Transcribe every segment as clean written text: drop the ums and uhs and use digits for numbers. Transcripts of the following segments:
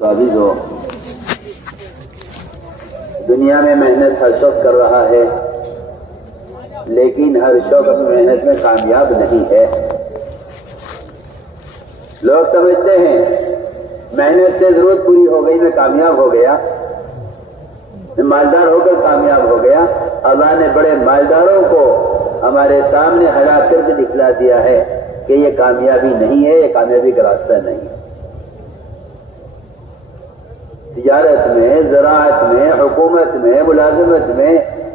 عزیزو، دنیا میں محنت ہر شخص کر رہا ہے، لیکن ہر شخص اپنی محنت میں کامیاب نہیں ہے۔ لوگ سمجھتے ہیں محنت سے ضرورت پوری ہو گئی، میں کامیاب ہو گیا، میں مالدار ہو کر کامیاب ہو گیا۔ اللہ نے بڑے مالداروں کو ہمارے سامنے ہرا کر کے دکھلا دیا ہے کہ یہ کامیابی نہیں ہے، یہ کامیابی کا راستہ نہیں ہے۔ تجارت میں، زراعت میں، حکومت میں، ملازمت میں،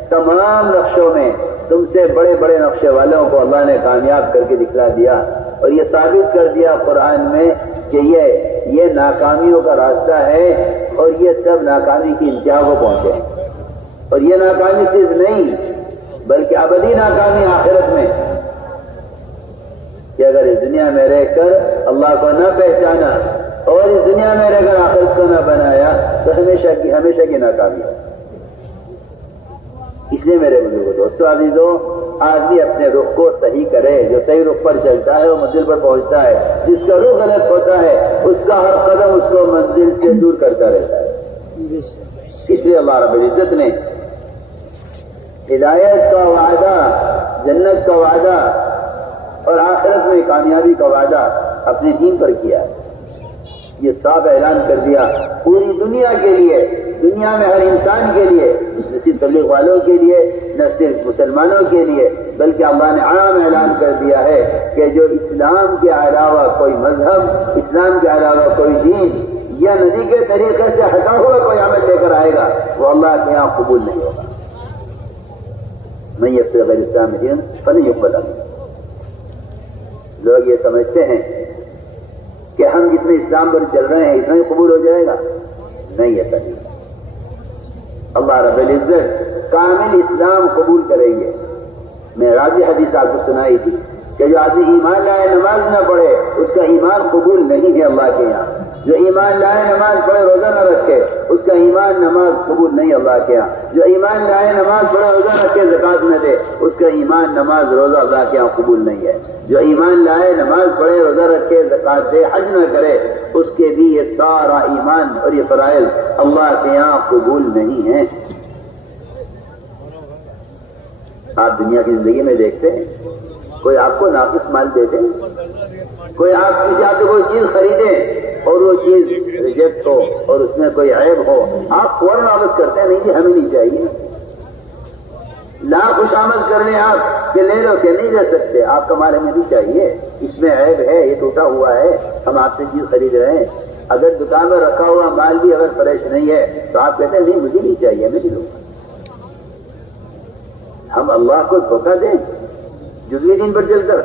تمام نقشوں میں تم سے بڑے بڑے نقشے والوں کو اللہ نے کامیاب کر کے دکھلا دیا اور یہ ثابت کر دیا قرآن میں کہ یہ ناکامیوں کا راستہ ہے اور یہ سب ناکامی کی انتہا کو پہنچے ہیں۔ اور یہ ناکامی صرف نہیں بلکہ ابدی ناکامی آخرت میں، کہ اگر اس دنیا میں رہ کر اللہ کو نہ پہچانا اور اس دنیا میں رہ کر آخرت کو نہ بنایا تو ہمیشہ کی ناکامی ہے۔ اس لیے میرے بزرگوں، دوستو، عزیزو، آدمی اپنے رخ کو صحیح کرے، جو صحیح رخ پر چلتا ہے وہ منزل پر پہنچتا ہے، جس کا رخ غلط ہوتا ہے اس کا ہر قدم اس کو منزل سے دور کرتا رہتا ہے۔ اس لیے اللہ رب العزت نے ہدایت کا وعدہ، جنت کا وعدہ اور آخرت میں کامیابی کا وعدہ اپنے دین پر کیا ہے۔ یہ صاف اعلان کر دیا پوری دنیا کے لیے، دنیا میں ہر انسان کے لیے، نہ صرف تبلیغ والوں کے لیے، نہ صرف مسلمانوں کے لیے، بلکہ اللہ نے عام اعلان کر دیا ہے کہ جو اسلام کے علاوہ کوئی مذہب، اسلام کے علاوہ کوئی دین یا نبی کے طریقے سے ہٹا ہوا کوئی عمل لے کر آئے گا وہ اللہ کے یہاں قبول نہیں ہوگا۔ من یبتغی غیر الاسلام دینا فلن یقبل منہ۔ لوگ یہ سمجھتے ہیں کہ ہم جتنے اسلام پر چل رہے ہیں اتنا ہی قبول ہو جائے گا، نہیں ایسا نہیں۔ اللہ رب العزت کامل اسلام قبول کریں گے۔ میں راضی حدیث آپ کو سنائی تھی کہ جو آدمی ایمان لائے نماز نہ پڑھے اس کا ایمان قبول نہیں ہے اللہ کے یہاں۔ جو ایمان لائے نماز پڑھے روزہ نہ رکھے اس کا ایمان نماز قبول نہیں اللہ کے یہاں۔ جو ایمان لائے نماز پڑھے روزہ رکھے زکات نہ دے اس کا ایمان نماز روزہ اللہ کے یہاں قبول نہیں ہے۔ جو ایمان لائے نماز پڑھے روزہ رکھے زکات دے حج نہ کرے اس کے بھی یہ سارا ایمان اور یہ فرائض اللہ کے یہاں قبول نہیں ہیں۔ آپ دنیا کی زندگی میں دیکھتے ہیں کوئی آپ کو ناقص مال دے دے، کوئی آپ کسی آپ سے کوئی چیز خریدیں اور وہ چیز ریجیکٹ ہو اور اس میں کوئی عیب ہو، آپ فوراً واپس کرتے ہیں نہیں جی ہمیں نہیں چاہیے۔ لاکھ خوشامد کر لیں آپ کہ لے لو، کہ نہیں لے سکتے، آپ کا مال ہمیں نہیں چاہیے، اس میں عیب ہے، یہ ٹوٹا ہوا ہے، ہم آپ سے چیز خرید رہے ہیں۔ اگر دکان میں رکھا ہوا مال بھی اگر فریش نہیں ہے تو آپ کہتے ہیں نہیں مجھے نہیں چاہیے، میں نہیں لوں گا۔ ہم اللہ کو دھوکہ دیں جزوی دین پر چل کر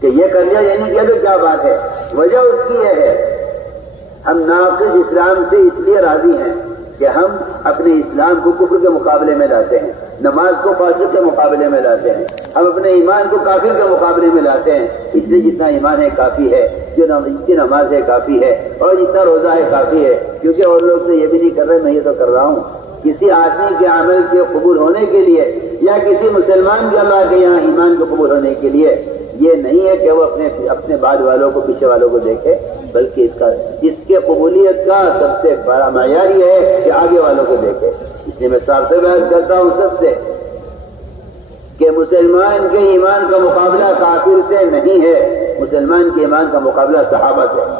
کہ یہ کر لیا یہ نہیں کیا تو کیا بات ہے؟ وجہ اس کی یہ ہے ہم ناقص اسلام سے اس لیے راضی ہیں کہ ہم اپنے اسلام کو کفر کے مقابلے میں لاتے ہیں، نماز کو فاسق کے مقابلے میں لاتے ہیں، ہم اپنے ایمان کو کافر کے مقابلے میں لاتے ہیں۔ اس لیے جتنا ایمان ہے کافی ہے، جتنی نماز ہے کافی ہے اور جتنا روزہ ہے کافی ہے، کیونکہ اور لوگ تو یہ بھی نہیں کر رہے، میں یہ تو کر رہا ہوں۔ کسی آدمی کے عمل کے قبول ہونے کے لیے یا کسی مسلمان کے اللہ کے یہاں ایمان کو قبول ہونے کے لیے یہ نہیں ہے کہ وہ اپنے بعد والوں کو، پیچھے والوں کو دیکھے، بلکہ اس کے قبولیت کا سب سے بڑا معیار یہ ہے کہ آگے والوں کو دیکھے۔ اس لیے میں صاف سے بیان کرتا ہوں سب سے کہ مسلمان کے ایمان کا مقابلہ کافر سے نہیں ہے، مسلمان کے ایمان کا مقابلہ صحابہ سے۔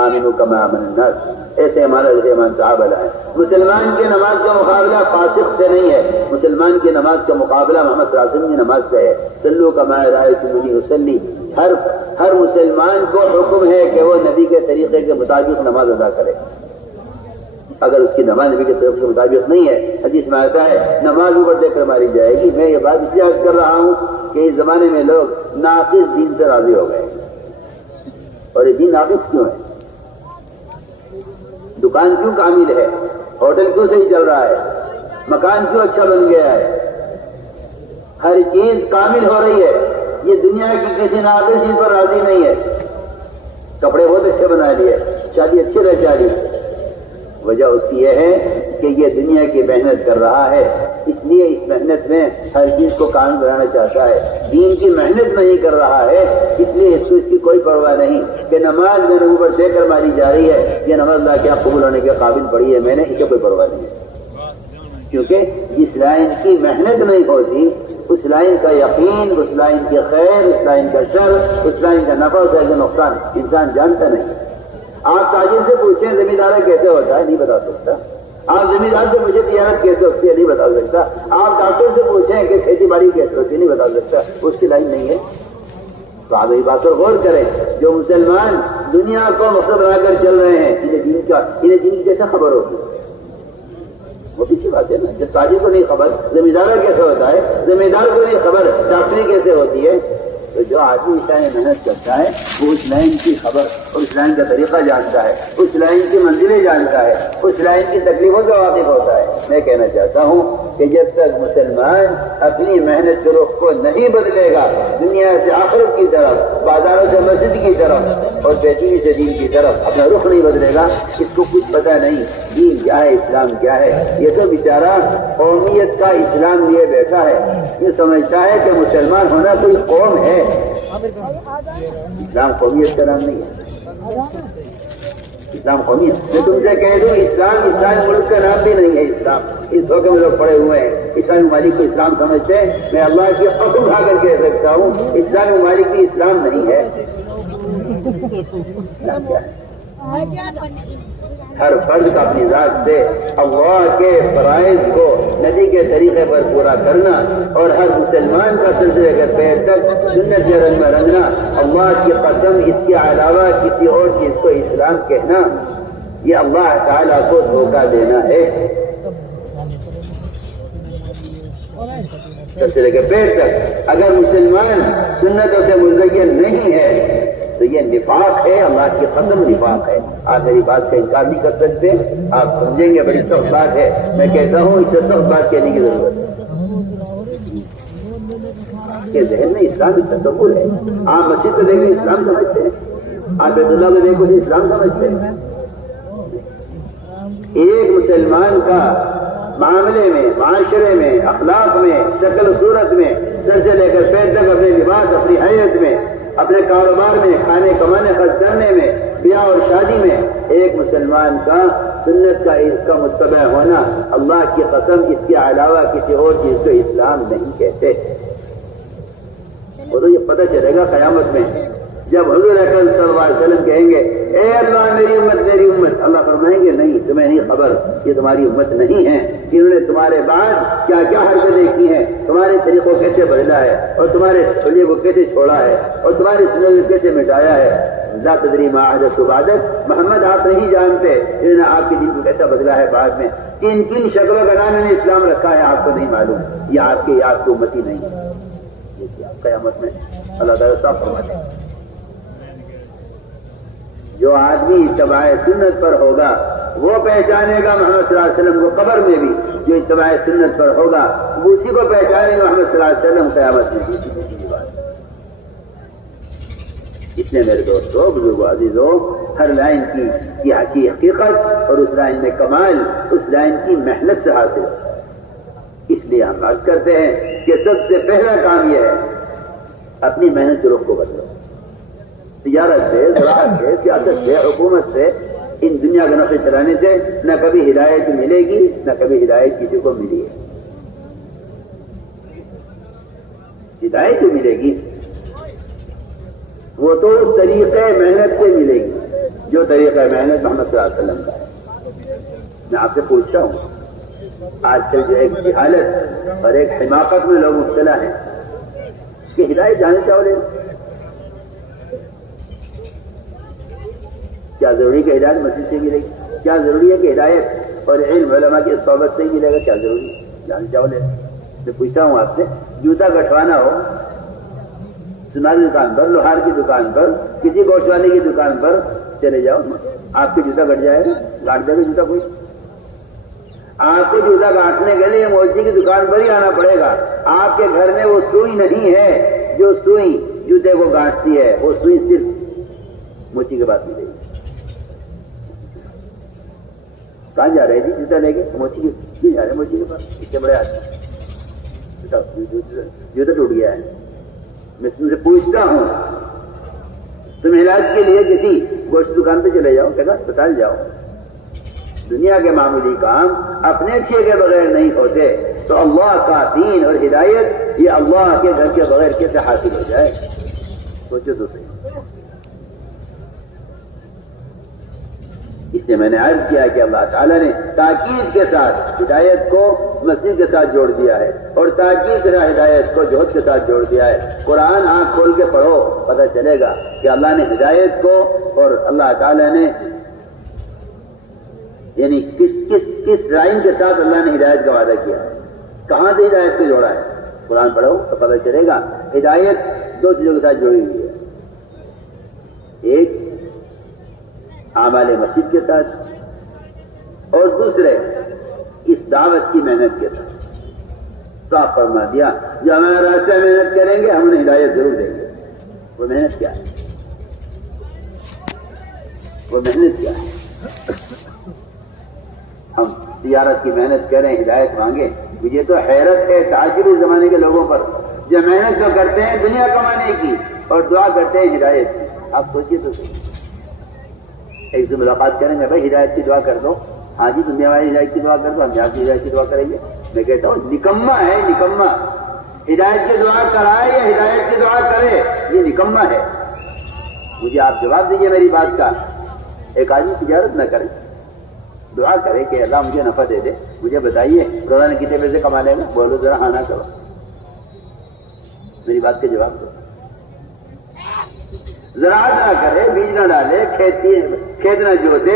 آمنوا کما آمن الناس، ایسے ہمارا ایمان صحابہ ہے۔ مسلمان کے نماز کا مقابلہ فاسق سے نہیں ہے، مسلمان کی نماز کا مقابلہ محمد صلی اللہ علیہ وسلم کی نماز سے ہے۔ صلوا کما رأیتمونی اصلی، ہر مسلمان کو حکم ہے کہ وہ نبی کے طریقے کے مطابق نماز ادا کرے۔ اگر اس کی نماز نبی کے طریقے کے مطابق نہیں ہے، حدیث میں آتا ہے نماز اوپر دیکھ کر ماری جائے گی۔ میں یہ بات اس لیے عرض کر رہا ہوں کہ اس زمانے میں لوگ ناقص دین سے راضی ہو گئے، اور یہ دین ناقص کیوں ہے؟ دکان کیوں کامل ہے؟ ہوٹل کیوں صحیح چل رہا ہے؟ مکان کیوں اچھا بن گیا ہے؟ ہر چیز کامل ہو رہی ہے، یہ دنیا کی کسی ناقص چیز پر راضی نہیں ہے۔ کپڑے بہت اچھے بنا لیے، شادی اچھی رہ جا رہی، وجہ اس کی یہ ہے کہ یہ دنیا کی محنت کر رہا ہے، اس لیے اس محنت میں ہر چیز کو کامل بنانا چاہتا ہے۔ دین کی محنت نہیں کر رہا ہے، اس لیے اس کو اس کی کوئی پرواہ نہیں کہ نماز میرے اوپر دے کر ماری جا رہی ہے، یہ نماز اللہ کے یہاں قبول ہونے کے قابل پڑی ہے میں نے، اسے کوئی پرواہ نہیں ہے، کیونکہ جس لائن کی محنت نہیں ہوتی اس لائن کا یقین، اس لائن کی خیر، اس لائن کا شر، اس لائن کا نفع، اس لائن کا نقصان انسان جانتا نہیں۔ آپ تاجر سے پوچھیں زمیندار کیسے ہوتا ہے، نہیں بتا سکتا۔ آپ زمیندار سے مجھے تجارت کیسے ہوتی ہے، نہیں بتا سکتا۔ آپ ڈاکٹر سے پوچھیں کہ کھیتی باڑی کیسے ہوتی ہے، نہیں بتا سکتا، اس کی لائن نہیں ہے۔ تو آپ یہ بات پر غور کریں، جو مسلمان دنیا کو مقصد بنا کر چل رہے ہیں انہیں دین کی کیسے خبر ہوگی؟ وہ کسی بات ہے نا، جب تاجر کو نہیں خبر زمیندار کیسے ہوتا ہے، زمیندار کو نہیں خبر ڈاکٹری کیسے ہوتی ہے، تو جو آدمی اس لائن محنت کرتا ہے وہ اس لائن کی خبر اور اس لائن کا طریقہ جانتا ہے، اس لائن کی منزلیں جانتا ہے، اس لائن کی تکلیفوں سے واقف ہوتا ہے۔ میں کہنا چاہتا ہوں کہ جب تک مسلمان اپنی محنت کے رخ کو نہیں بدلے گا، دنیا سے آخرت کی طرف، بازاروں سے مسجد کی طرف اور بے دینی سے دین کی طرف اپنا رخ نہیں بدلے گا، اس کو کچھ پتہ نہیں دین کیا ہے، اسلام کیا ہے۔ یہ تو بیچارہ قومیت کا اسلام لیے بیٹھا ہے، یہ سمجھتا ہے کہ مسلمان ہونا کوئی قوم ہے۔ اسلام قومیت کا نام نہیں ہے، اسلام قومیت۔ میں تم سے کہہ دوں اسلام ملک کا نام بھی نہیں ہے۔ اسلام اس دھوکے میں لوگ پڑے ہوئے ہیں، اسلامی ممالک کو اسلام سمجھتے ہیں۔ میں اللہ کی قسم کھا کر کہہ سکتا ہوں اسلامی ممالک بھی اسلام نہیں ہے۔ اسلام کیا ہے؟ ہر فرد کا اپنی ذات سے اللہ کے فرائض کو نبی کے طریقے پر پورا کرنا اور ہر مسلمان کا سر سے لے کر پیر تک سنت کے رنگ میں رنگنا، اللہ کی قسم اس کے علاوہ کسی اور چیز کو اسلام کہنا یہ اللہ تعالیٰ کو دھوکہ دینا ہے۔ سر سے لے کر پیر تک اگر مسلمان سنتوں سے مزین نہیں ہے تو یہ نفاق ہے، اللہ کی قسم نفاق ہے۔ آپ میری بات کا انکار نہیں کر سکتے، آپ سمجھیں گے بڑی سخت بات ہے، میں کہتا ہوں اس سے سخت بات کہنے کی ضرورت ہے۔ کہ ذہن میں اسلام تصور ہے، آپ مسجد کو دیکھیں اسلام سمجھتے ہیں، آپ بیت اللہ کو دیکھو تو اسلام سمجھتے ہیں۔ ایک مسلمان کا معاملے میں، معاشرے میں، اخلاق میں، شکل و صورت میں، سر سے لے کر پیر تک، اپنے لباس، اپنی حیت میں، اپنے کاروبار میں، کھانے کمانے خرچ کرنے میں، بیاہ اور شادی میں، ایک مسلمان کا سنت کا متبع ہونا اللہ کی قسم اس کے علاوہ کسی اور چیز کو اسلام نہیں کہتے۔ وہ تو یہ پتہ چلے گا قیامت میں جب حضور اکرم صلی اللہ علیہ وسلم کہیں گے اے اللہ میری امت میری امت، اللہ فرمائیں گے نہیں تمہیں نہیں خبر، یہ تمہاری امت نہیں ہے، انہوں نے تمہارے بعد کیا کیا حرکتیں کی ہیں، تمہارے طریقوں کیسے بدلا ہے اور تمہارے حلیے کو کیسے چھوڑا ہے اور تمہاری سنت کو کیسے مٹایا ہے۔ لا تدری ما احدث بعدک، محمد آپ نہیں جانتے انہوں نے آپ کے دین کو کیسا بدلا ہے بعد میں، کن کن شکلوں کا نام انہوں نے اسلام رکھا ہے آپ کو نہیں معلوم، یہ آپ کی امتی نہیں ہے۔ قیامت میں اللہ تعالیٰ صاف فرماتے ہیں جو آدمی اتباع سنت پر ہوگا وہ پہچانے گا محمد صلی اللہ علیہ وسلم کو قبر میں بھی، جو اتباع سنت پر ہوگا وہ اسی کو پہچانے گا محمد صلی اللہ علیہ وسلم قیامت میں بھی۔ اس لیے میرے دوستو، بزرگوں، عزیزوں، ہر لائن کی حقیقت اور اس لائن میں کمال اس لائن کی محنت سے حاصل ہے۔ اس لیے ہم بات کرتے ہیں کہ سب سے پہلا کام یہ ہے اپنی محنت کے رخ کو بدلو۔ تجارت سے، زراعت سے، سیاست سے، حکومت سے، ان دنیا کے نقشے چلانے سے نہ کبھی ہدایت ملے گی، نہ کبھی ہدایت کسی کو ملی ہے۔ ہدایت جو ملے گی وہ تو اس طریقے محنت سے ملے گی جو طریقہ محنت محمد صلی اللہ علیہ وسلم کا ہے۔ میں آپ سے پوچھتا ہوں آج کل جو ایک جہالت اور ایک حماقت میں لوگ مبتلا ہیں کہ ہدایت جانے چاہو، کیا ضروری کہ ہدایت مسجد سے ملے گی؟ کیا ضروری ہے کہ ہدایت اور علم علماء کی صحبت سے ہی ملے گا؟ کیا ضروری ہے؟ جانے چاہو لے۔ میں پوچھتا ہوں آپ سے، جوتا گٹھوانا ہو سناری دکان پر، لوہار کی دکان پر، کسی گوشت والے کی دکان پر چلے جاؤ، آپ کے جوتا گٹ جائے گا؟ گاٹ دے گا جوتا کوئی؟ آپ کو جوتا گاٹنے کے لیے موچی کی دکان پر ہی آنا پڑے گا۔ آپ کے گھر میں وہ سوئی نہیں ہے جو سوئی جوتے کو گاٹتی ہے، وہ سوئی صرف موچی کے پاس ملے گی۔ کہاں جا رہے جی جوتا لے کے؟ موچی کے پاس، اس سے بڑے آدمی جوتا ٹوٹ گیا ہے، میں تم سے پوچھتا ہوں، تم علاج کے لیے کسی گوشت دکان پہ چلے جاؤ، کہتا اسپتال جاؤ، دنیا کے معمولی کام اپنے ٹھیے کے بغیر نہیں ہوتے، تو اللہ کا دین اور ہدایت یہ اللہ کے گھر کے بغیر کیسے حاصل ہو جائے؟ سوچو تو صحیح۔ اس لیے میں نے عرض کیا کہ اللہ تعالیٰ نے تاکید کے ساتھ ہدایت کو مسجد کے ساتھ جوڑ دیا ہے، اور تاکید کے ساتھ ہدایت کو جوہد کے ساتھ جوڑ دیا ہے۔ قرآن آنکھ کھول کے پڑھو، پتہ چلے گا کہ اللہ نے ہدایت کو اور اللہ تعالیٰ نے یعنی کس لائن کے ساتھ اللہ نے ہدایت کا وعدہ کیا، کہاں سے ہدایت کو جوڑا ہے۔ قرآن پڑھو تو پتہ چلے گا ہدایت دو چیزوں کے ساتھ جڑی ہوئی ہے، ایک اعمال مسجد کے ساتھ، اور دوسرے اس دعوت کی محنت کے ساتھ۔ صاف فرما دیا جو ہمارا راستہ محنت کریں گے ہم انہیں ہدایت ضرور دیں گے۔ وہ محنت کیا ہے؟ وہ محنت کیا ہے؟ ہم تجارت کی محنت کریں، ہدایت مانگیں، مجھے تو حیرت ہے تعجب اس زمانے کے لوگوں پر جو محنت جو کرتے ہیں دنیا کمانے کی اور دعا کرتے ہیں ہدایت کی۔ آپ سوچیے تو صحیح، ایک سے ملاقات کریں گے، بھائی ہدایت کی دعا کر دو، ہاں جی تم ہماری ہدایت کی دعا کر دو، ہم آپ کی ہدایت کی دعا کریں گے۔ میں کہتا ہوں نکما ہے، نکما، ہدایت کی دعا کرائے یا ہدایت کی دعا کرے یہ نکما ہے۔ مجھے آپ جواب دیجیے میری بات کا۔ ایک آدمی تجارت نہ کرے، دعا کرے کہ اللہ مجھے نفع دے دے، مجھے بتائیے روزانہ کتنے پیسے کما لے گا؟ بولو ذرا ہاں نہ کرو، میری بات کا جواب دو۔ زراعت نہ کرے، بیج نہ ڈالے، کھیت نہ جوتے،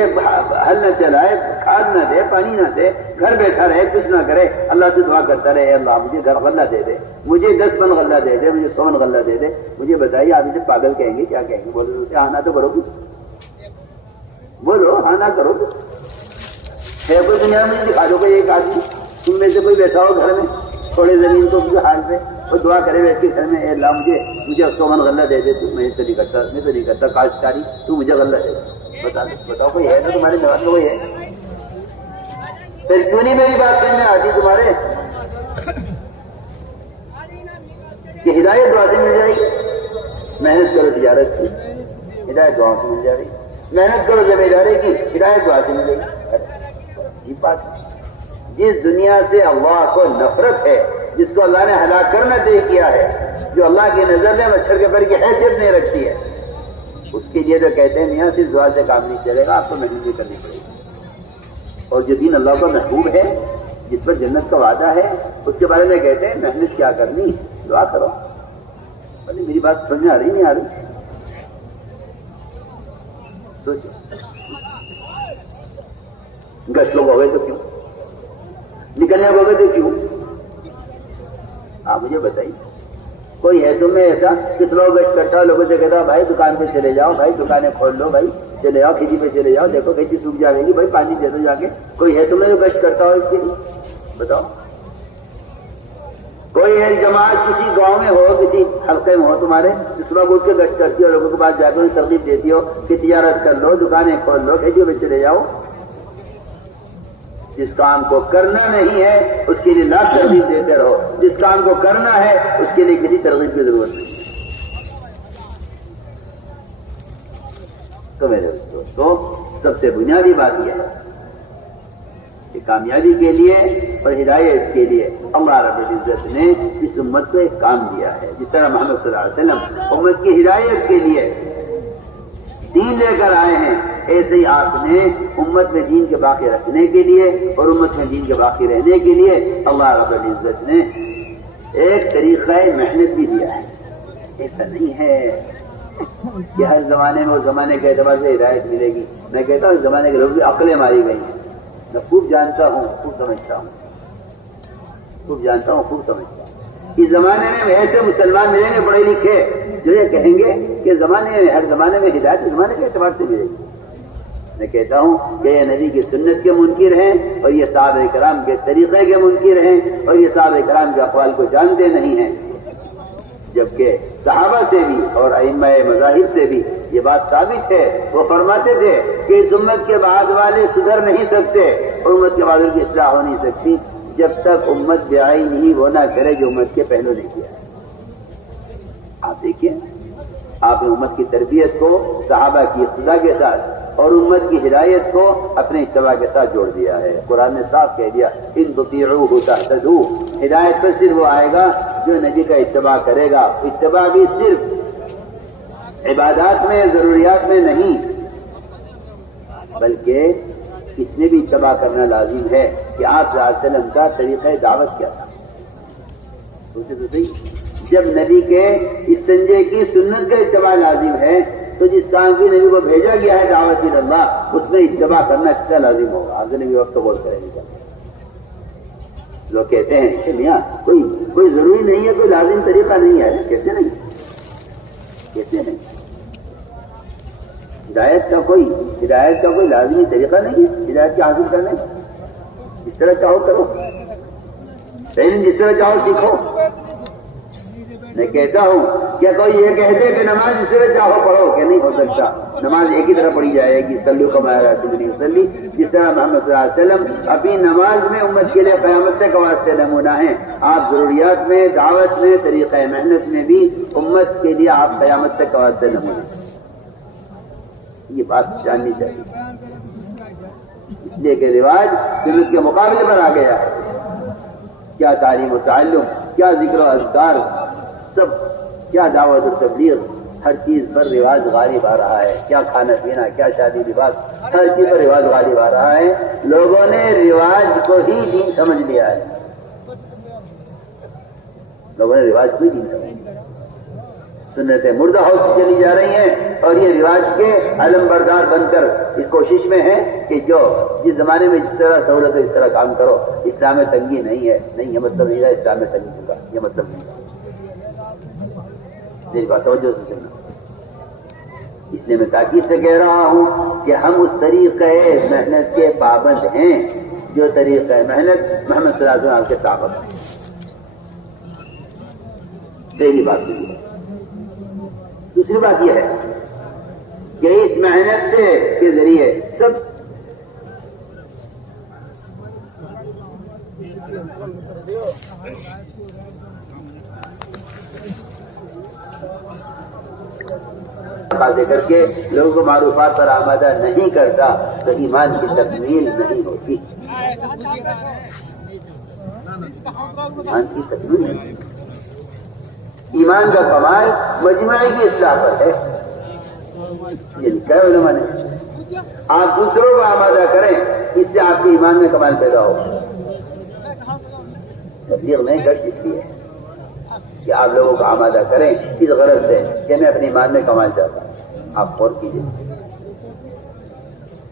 ہل نہ چلائے، کھاد نہ دے، پانی نہ دے، گھر بیٹھا رہے، کچھ نہ کرے، اللہ سے دعا کرتا رہے اللہ مجھے گھر غلہ دے دے، مجھے 10 من غلہ دے دے، مجھے 100 من غلہ دے دے، مجھے بتائیے آپ اسے پاگل کہیں گے کیا کہیں گے؟ بولو ہاں نہ تو کرو گے، بولو ہاں نہ کرو گے۔ ہے کوئی دنیا میں دکھا دو کوئی ایک آدمی تم میں سے کوئی بیٹھا ہو گھر میں تھوڑے زمین کو حال پہ اور دعا کرے بیٹھ کے گھر میں، اے اللہ مجھے 100 من غلہ دے دے، میں تو نہیں کرتا کاشتکاری، تو مجھے غلہ دے دے۔ بتاؤ کوئی ہے نا تمہارے جواب میں؟ کوئی ہے؟ پھر کیوں نہیں میری بات سمجھ میں آتی تمہارے کہ ہدایت دعا سے مل جائے گی؟ محنت کرو تجارت کی، ہدایت دعا سے مل جائے گی، محنت کرو ذمہ داری کی، ہدایت دعا سے ملے گی۔ یہ بات جس دنیا سے اللہ کو نفرت ہے، جس کو اللہ نے ہلاک کرنا طے کیا ہے، جو اللہ کی نظر میں مچھر کے پر کی حیثیت نہیں رکھتی ہے، اس کے لیے تو کہتے ہیں میاں صرف دعا سے کام نہیں چلے گا، آپ کو محنت بھی کرنی پڑے گی۔ اور جو دین اللہ کا محبوب ہے، جس پر جنت کا وعدہ ہے، اس کے بارے میں کہتے ہیں محنت کیا کرنی، دعا کرو۔ بھلے میری بات سمجھ میں آ رہی نہیں آ رہی؟ سوچو، گشت لوگ ہو گئے تو کیوں؟ نکلنے ہو گئے تو کیوں؟ آپ مجھے بتائیے، کوئی ہے تم میں ایسا کس لوگ گشت کرتا ہو، لوگوں سے کہتا بھائی دکان پہ چلے جاؤ، بھائی دکانیں کھول لو، بھائی چلے جاؤ کھیتی پہ چلے جاؤ، دیکھو کھیتی سوکھ جائے گی، بھائی پانی دے دو جا کے؟ کوئی ہے تمہیں جو گشت کرتا ہو اس کے لیے؟ بتاؤ۔ کوئی ہے جماعت کسی گاؤں میں ہو، کسی حلقے میں ہو تمہارے، جس لوگ اٹھ کے گشت کرتی ہو، لوگوں کے پاس جا کے انہیں ترغیب دیتی ہو کہ تجارت کر لو، دکانیں کھول لو، کھیتیوں پہ چلے جاؤ؟ جس کام کو کرنا نہیں ہے اس کے لیے لاکھ ترغیب دیتے رہو، جس کام کو کرنا ہے اس کے لیے کسی ترغیب کی ضرورت نہیں ہے۔ تو میرے دوستو سب سے بنیادی بات یہ ہے کہ کامیابی کے لیے اور ہدایت کے لیے اللہ رب العزت نے اس امت کو ایک کام دیا ہے۔ جس طرح محمد صلی اللہ علیہ وسلم امت کی ہدایت کے لیے دین لے کر آئے ہیں، ایسے ہی آپ نے امت میں دین کے باقی رکھنے کے لیے اور امت میں دین کے باقی رہنے کے لیے اللہ رب العزت نے ایک طریقہ محنت بھی دیا ہے۔ ایسا نہیں ہے کہ ہر زمانے میں اس زمانے کے اعتبار سے ہدایت ملے گی۔ میں کہتا ہوں اس زمانے کے لوگ بھی عقلیں ماری گئی ہیں، میں خوب جانتا ہوں، خوب سمجھتا ہوں، خوب جانتا ہوں، خوب سمجھتا ہوں۔ اس زمانے میں ایسے مسلمان ملیں گے پڑھے لکھے جو یہ کہیں گے کہ زمانے میں ہر زمانے میں ہدایت زمانے کے اعتبار سے ملے گی۔ میں کہتا ہوں کہ یہ نبی کی سنت کے منکر ہیں اور یہ صحابہ کرام کے طریقے کے منکر ہیں اور یہ صحابہ کرام کے اقوال کو جانتے نہیں ہیں، جبکہ صحابہ سے بھی اور ائمہ مذاہب سے بھی یہ بات ثابت ہے۔ وہ فرماتے تھے کہ اس امت کے بعد والے سدھر نہیں سکتے اور امت کے بعد کی اصلاح ہو نہیں سکتی جب تک امت بعین ہی وہ نہ کرے جو امت کے پہلو نے کیا ہے۔ آپ دیکھیے، آپ نے امت کی تربیت کو صحابہ کی اقتداء کے ساتھ اور امت کی ہدایت کو اپنے اتباع کے ساتھ جوڑ دیا ہے۔ قرآن نے صاف کہہ دیا ان تطیعوہ تہتدوا، ہدایت پر صرف وہ آئے گا جو نبی کا اتباع کرے گا۔ اتباع بھی صرف عبادات میں، ضروریات میں نہیں، بلکہ اس میں بھی اتباع کرنا لازم ہے کہ آپ صلی اللہ علیہ وسلم کا طریقہ دعوت کیا تھا۔ سوچے تو صحیح، جب نبی کے استنجے کی سنت کا اتباع لازم ہے تو جس کام کی نبی کو بھیجا گیا ہے دعوت اللہ، اس میں اتباع کرنا کتنا لازم ہوگا۔ آپ سے نبی وقت بول کریں گے، لوگ کہتے ہیں کہ میاں کوئی ضروری نہیں ہے، کوئی لازم طریقہ نہیں ہے۔ کیسے نہیں؟ کیسے نہیں؟ ہدایت کا کوئی لازمی طریقہ نہیں ہے ہدایت کے حاصل کرنے کا۔ جس طرح چاہو کرو، علم جس طرح چاہو سیکھو۔ میں کہتا ہوں کیا کوئی یہ کہتے کہ نماز جس طرح چاہو پڑھو؟ کہ نہیں ہو سکتا۔ نماز ایک ہی طرح پڑھی جائے گی، صلو کما رأیتمونی اصلی، جس طرح محمد صلی اللہ علیہ وسلم اپنی نماز میں امت کے لیے قیامت تک واسطے نمونہ ہیں، آپ ضروریات میں، دعوت میں، طریقہ محنت میں بھی امت کے لیے آپ قیامت تک واسطے نمونہ ہیں۔ یہ بات جاننی چاہیے، اس لیے کہ رواج سنت کے مقابلے پر آ گیا ہے۔ کیا تعلیم و تعلم، کیا ذکر و اذکار، سب کیا دعوت و تبلیغ، ہر چیز پر رواج غالب آ رہا ہے۔ کیا کھانا پینا، کیا شادی لباس، ہر چیز پر رواج غالب آ رہا ہے۔ لوگوں نے رواج کو ہی دین سمجھ لیا ہے، لوگوں نے رواج کو ہی دین سمجھ لیا۔ سنتیں مردہ ہوتی چلی جا رہی ہیں اور یہ رواج کے علم بردار بن کر اس کوشش میں ہے کہ جو جس زمانے میں جس طرح سہولت ہے اس طرح کام کرو۔ اسلام میں تنگی نہیں ہے، نہیں یہ مطلب نہیں ہے اسلام میں تنگی ہوگا، یہ مطلب نہیں ہے۔ میری بات توجہ سے سننا، اس لیے میں تاکید سے کہہ رہا ہوں کہ ہم اس طریقہ محنت کے پابند ہیں جو طریقہ محنت محمد صلی اللہ علیہ وسلم کے طاقت ہے۔ پہلی بات یہ ہے۔ دوسری بات یہ ہے کہ اس محنت کے ذریعے سب دے کر کے لوگوں کو معروفات پر آمادہ نہیں کرتا تو ایمان کی تکمیل نہیں ہوتی۔ ایمان کی تکمیل نہیں، ایمان کا کمال مجموعی کی اصلاح پر ہے۔ یہ لکھا ہے علماء نے، آپ دوسروں کو آمادہ کریں، اس سے آپ کے ایمان میں کمال پیدا ہو۔ تبلیغ میں گرج اس لیے ہے کہ آپ لوگوں کو آمادہ کریں اس غرض سے کہ میں اپنے ایمان میں کمال چاہتا ہوں۔ آپ غور کیجیے،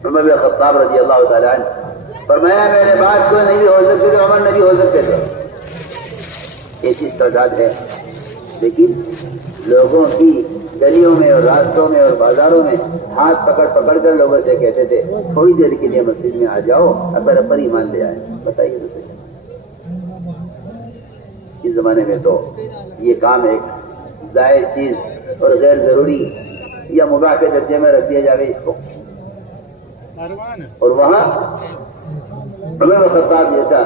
عمر بن خطاب رضی اللہ تعالیٰ عنہ فرمایا میرے بعد کوئی نہیں ہو سکتے تو عمر نبی ہو سکتے تھے۔ ایسی تعداد ہے، لیکن لوگوں کی گلیوں میں اور راستوں میں اور بازاروں میں ہاتھ پکڑ پکڑ کر لوگوں سے کہتے تھے تھوڑی دیر کے لیے مسجد میں آ جاؤ، اپر ایمان لے آئے۔ بتائیے تو صحیح، اس زمانے میں تو یہ کام ایک زائد چیز اور غیر ضروری یا مباح کے درجے میں رکھ دیا جائے اس کو، اور وہاں عمر بن خطاب جیسا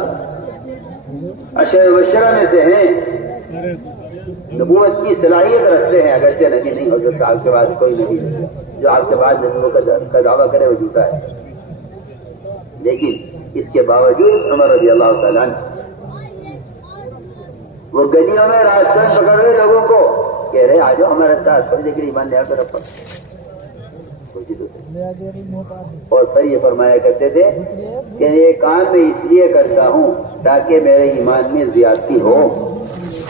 عشرہ مبشرہ میں سے ہیں، نبوت کی صلاحیت رکھتے ہیں، اگرچہ نبی نہیں ہو سکتا آپ کے بعد کوئی نبی نہیں، جو آپ کے بعد نبوت کا دعویٰ کرے وہ جھوٹا ہے، لیکن اس کے باوجود عمر رضی اللہ تعالیٰ عنہ وہ گلیوں میں راستوں میں پکڑ رہے لوگوں کو کہہ رہے آ جاؤ ہمارے ساتھ، پڑھ دیکھ ایمان لے آ کر اپنا۔ اور پھر یہ فرمایا کرتے تھے کہ یہ کام میں اس لیے کرتا ہوں تاکہ میرے ایمان میں زیادتی ہو۔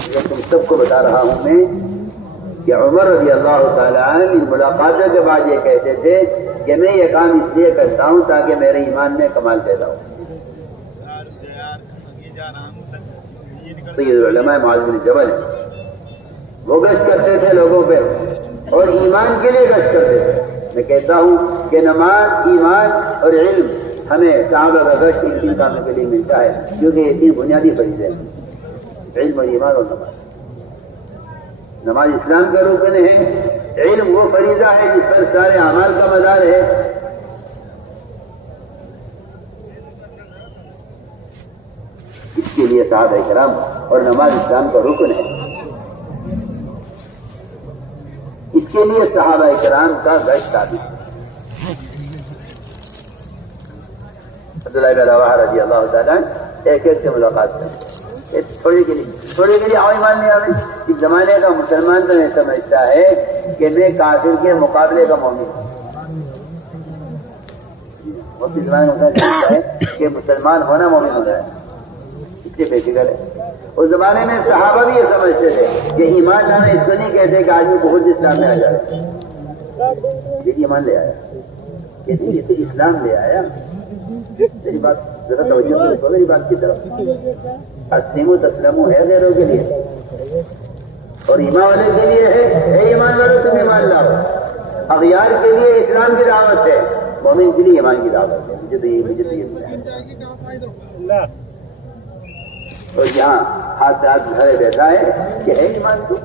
یہ تم سب کو بتا رہا ہوں میں کہ عمر رضی اللہ تعالیٰ عنہ ان ملاقاتوں کے بعد یہ کہتے تھے کہ میں یہ کام اس لیے کرتا ہوں تاکہ میرے ایمان میں کمال پیدا ہو۔ سید العلماء معاذ بن جبل وہ گشت کرتے تھے لوگوں پہ اور ایمان کے لیے گشت کرتے تھے۔ میں کہتا ہوں کہ نماز، ایمان اور علم ہمیں صحابہ کا گشت ان تین کاموں کے لیے ملتا ہے، کیونکہ یہ تین بنیادی فریضے ہیں، علم اور ایمان اور نماز۔ نماز اسلام کا رکن ہے، علم وہ فریضہ ہے جس پر سارے اعمال کا مدار ہے۔ اس کے لیے صحابہ کرام اور نماز اسلام کا رکن ہے۔ کے لیے صحابہ کرام کا گشت ثابت ہے۔ عبداللہ بن رواحہ رضی اللہ تعالیٰ ایک سے ملاقات کریں، تھوڑے کے لیے آؤ ایمان نہیں آئے۔ اس زمانے کا مسلمان تو نہیں سمجھتا ہے کہ میں کافر کے مقابلے کا مومن ہوں۔ اس زمانے میں سمجھتا ہے کہ مسلمان ہونا مومن ہونا ہے، اس لیے بے فکر ہے۔ اس زمانے میں صحابہ بھی یہ سمجھتے تھے کہ ایمان لانا اس کو نہیں کہتے کہ آدمی بہت اسلام میں آ جائے، یہ ایمان لے آیا، کہتے یہ تو اسلام لے آیا۔ میری بات ذرا توجہ کرو میری بات کی طرف۔ اسلم و تسلم ہے غیروں کے لیے اور ایمان والے کے لیے ہے، اے ایمان والے تم ایمان لاؤ۔ اغیار کے لیے اسلام کی دعوت ہے، مومن کے لیے ایمان کی دعوت ہے۔ مجھے تو یہ اور یہاں ہاتھ ہاتھ گھرے بیٹھا ہے کہ ہے ایمان تو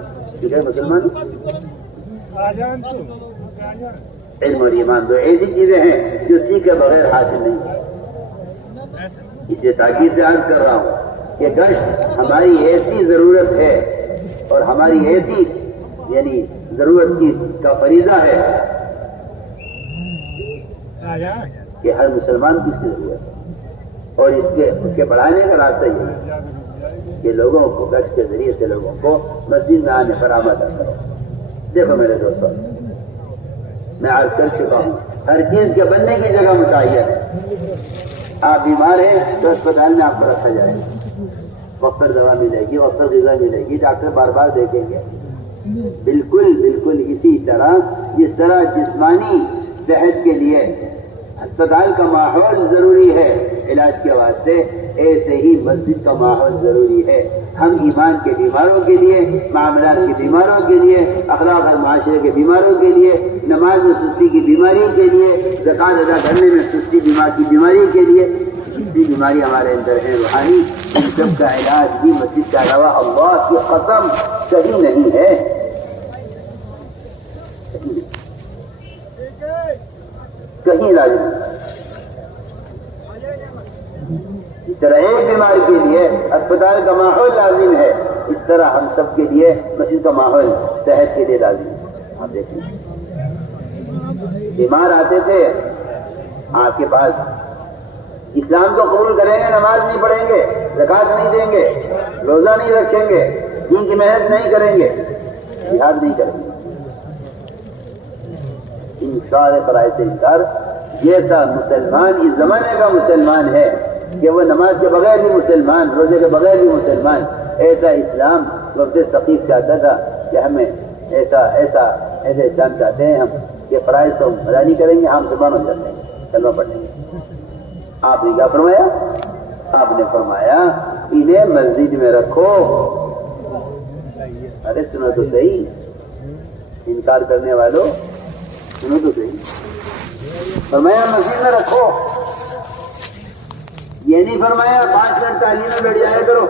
ٹھیک ہے مسلمان۔ علم اور ایمان دو ایسی چیزیں ہیں جو سیکھ کے بغیر حاصل نہیں ہے۔ اسے تاکید سے عرض کر رہا ہوں کہ گشت ہماری ایسی ضرورت ہے اور ہماری ایسی یعنی ضرورت کا فریضہ ہے کہ ہر مسلمان کی اس کی ضرورت ہے، اور اس کے بڑھانے کا راستہ یہ ہے کہ لوگوں کو گشت کے ذریعے سے لوگوں کو مسجد میں آنے پر آمادہ کرو۔ دیکھو میرے دوستوں، میں عرض کر چکا ہوں ہر چیز کے بننے کی جگہ متعین ہے۔ آپ بیمار ہیں تو اسپتال میں آپ کو رکھا جائے گا، وقت پر دوا ملے گی، وقت پر غذا ملے گی، ڈاکٹر بار بار دیکھیں گے۔ بالکل اسی طرح جس طرح جسمانی صحت کے لیے اسپتال کا ماحول ضروری ہے علاج کے واسطے، ایسے ہی مسجد کا ماحول ضروری ہے۔ ہم ایمان کے بیماروں کے لیے، معاملات کے بیماروں کے لیے، اخلاق اور معاشرے کے بیماروں کے لیے، نماز میں سستی کی بیماری کے لیے، زکات ادا کرنے میں سستی کی بیماری کے لیے، جتنی بیماری ہمارے اندر ہے روحانی، ان سب کا علاج بھی مسجد کے علاوہ اللہ کی قسم کہیں نہیں ہے۔ کہیں علاج نہیں۔ اس طرح ایک بیمار کے لیے اسپتال کا ماحول لازم ہے، اس طرح ہم سب کے لیے مسجد کا ماحول صحت کے لیے لازم ہے۔ آپ دیکھیں بیمار آتے تھے آپ کے پاس، اسلام کو قبول کریں گے، نماز نہیں پڑھیں گے، زکات نہیں دیں گے، روزہ نہیں رکھیں گے، دین کی محنت نہیں کریں گے، جہاد نہیں کریں گے، ان سارے فرائض سے انکار۔ جیسا مسلمان اس زمانے کا مسلمان ہے کہ وہ نماز کے بغیر بھی مسلمان، روزے کے بغیر بھی مسلمان، ایسا اسلام وقت ثقیف چاہتا تھا کہ ہمیں ایسا اسلام چاہتے ہیں ہم کہ فرائض تو ادا نہیں کریں گے، ہم زبان ہو جاتے ہیں، کلمہ پڑھیں گے۔ آپ نے کیا فرمایا؟ آپ نے فرمایا انہیں مسجد میں رکھو۔ ارے سنو تو صحیح، انکار کرنے والوں سنو تو صحیح، فرمایا مسجد میں رکھو، یہ نہیں فرمایا 5 منٹ تعلیم میں بیٹھ جایا کرو۔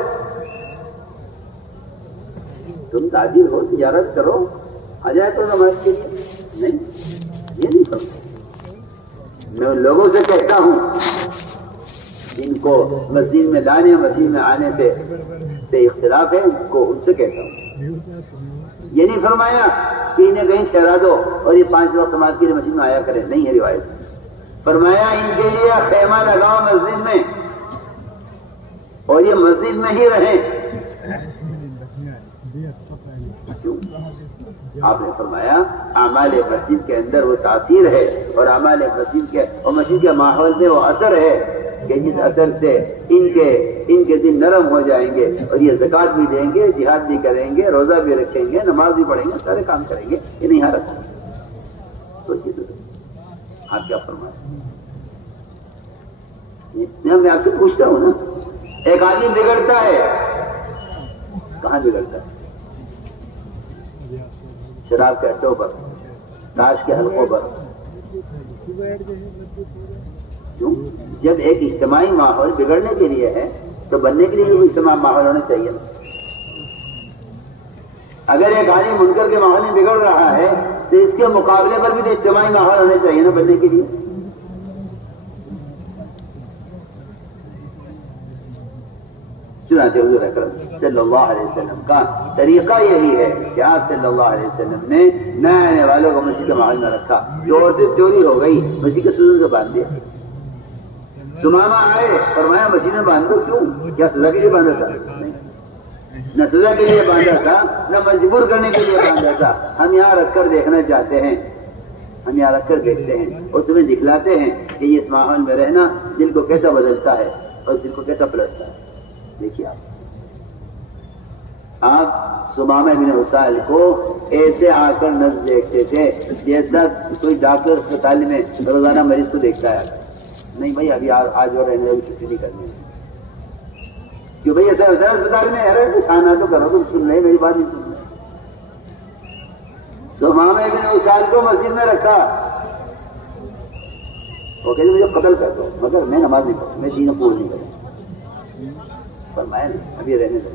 تم تاجر ہو، تجارت کرو، آ جائے تو نماز کے لیے نہیں، یہ نہیں فرمایا۔ میں ان لوگوں سے کہتا ہوں جن کو مسجد میں لانے مسجد میں آنے سے اختلاف ہے، ان سے کہتا ہوں یہ نہیں فرمایا کہ انہیں کہیں ٹھہرا دو اور یہ 5 وقت نماز کے لیے مسجد میں آیا کرے، نہیں ہے روایت۔ فرمایا ان کے لیے خیمہ لگاؤ مسجد میں اور یہ مسجد میں ہی رہیں۔ آپ نے فرمایا اعمال مسجد کے اندر وہ تاثیر ہے اور اعمال مسجد کے ماحول میں وہ اثر ہے کہ جس اثر سے ان کے دل نرم ہو جائیں گے اور یہ زکات بھی دیں گے، جہاد بھی کریں گے، روزہ بھی رکھیں گے، نماز بھی پڑھیں گے، سارے کام کریں گے، یہ نہیں رکھیں گے۔ تو آپ کیا فرمائیں؟ میں آپ سے پوچھتا ہوں نا، ایک آدمی بگڑتا ہے، کہاں بگڑتا ہے؟ شراب کے اڈوں پر، تاش کے حلقوں پر۔ کیوں؟ جب ایک اجتماعی ماحول بگڑنے کے لیے ہے تو بننے کے لیے بھی اجتماعی ماحول ہونا چاہیے۔ اگر ایک عالم منکر کے ماحول میں بگڑ رہا ہے تو اس کے مقابلے پر بھی تو اجتماعی ماحول ہونا چاہیے نا بننے کے لیے۔ چنانچہ حضور اکرم صلی اللہ علیہ وسلم کا طریقہ یہی ہے کہ آپ صلی اللہ علیہ وسلم نے نئے آنے والوں کو مسجد کے ماحول میں رکھا. چور سے چوری ہو گئی, مسجد کے سوزن سے باندھ دیا. سمامہ آئے, فرمایا مسجد میں باندھ دو. کیوں؟ کیا سزا کے لیے باندھا تھا؟ نہیں, نہ سزا کے لیے باندھا تھا, نہ مجبور کرنے کے لیے باندھا تھا. ہم یہاں رکھ کر دیکھنا چاہتے ہیں, ہم یہاں رکھ کر دیکھتے ہیں اور تمہیں دکھلاتے ہیں کہ یہ اس ماحول میں رہنا دل کو کیسا بدلتا ہے اور دل کو کیسا پلٹتا ہے. دیکھیے آپ سمامہ بن اسال کو ایسے آ کر نظر دیکھتے تھے جیسا کوئی ڈاکٹر اسپتال میں روزانہ مریض کو دیکھتا ہے. نہیں بھائی, ابھی آج اور رہنے کی چھٹی نہیں کرنی ہے. کیوں بھائی ایسا اسپتال میں ہے, کچھ آنا تو کرو, تم سن رہے میری بات نہیں سن رہے. سمامہ بن اسال کو مسجد میں رکھا, وہ کہتے مجھے قتل کر دو مگر میں نماز نہیں پڑھوں, میں دین پور نہیں کروں. فرمایا نہیں, ابھی رہنے دو.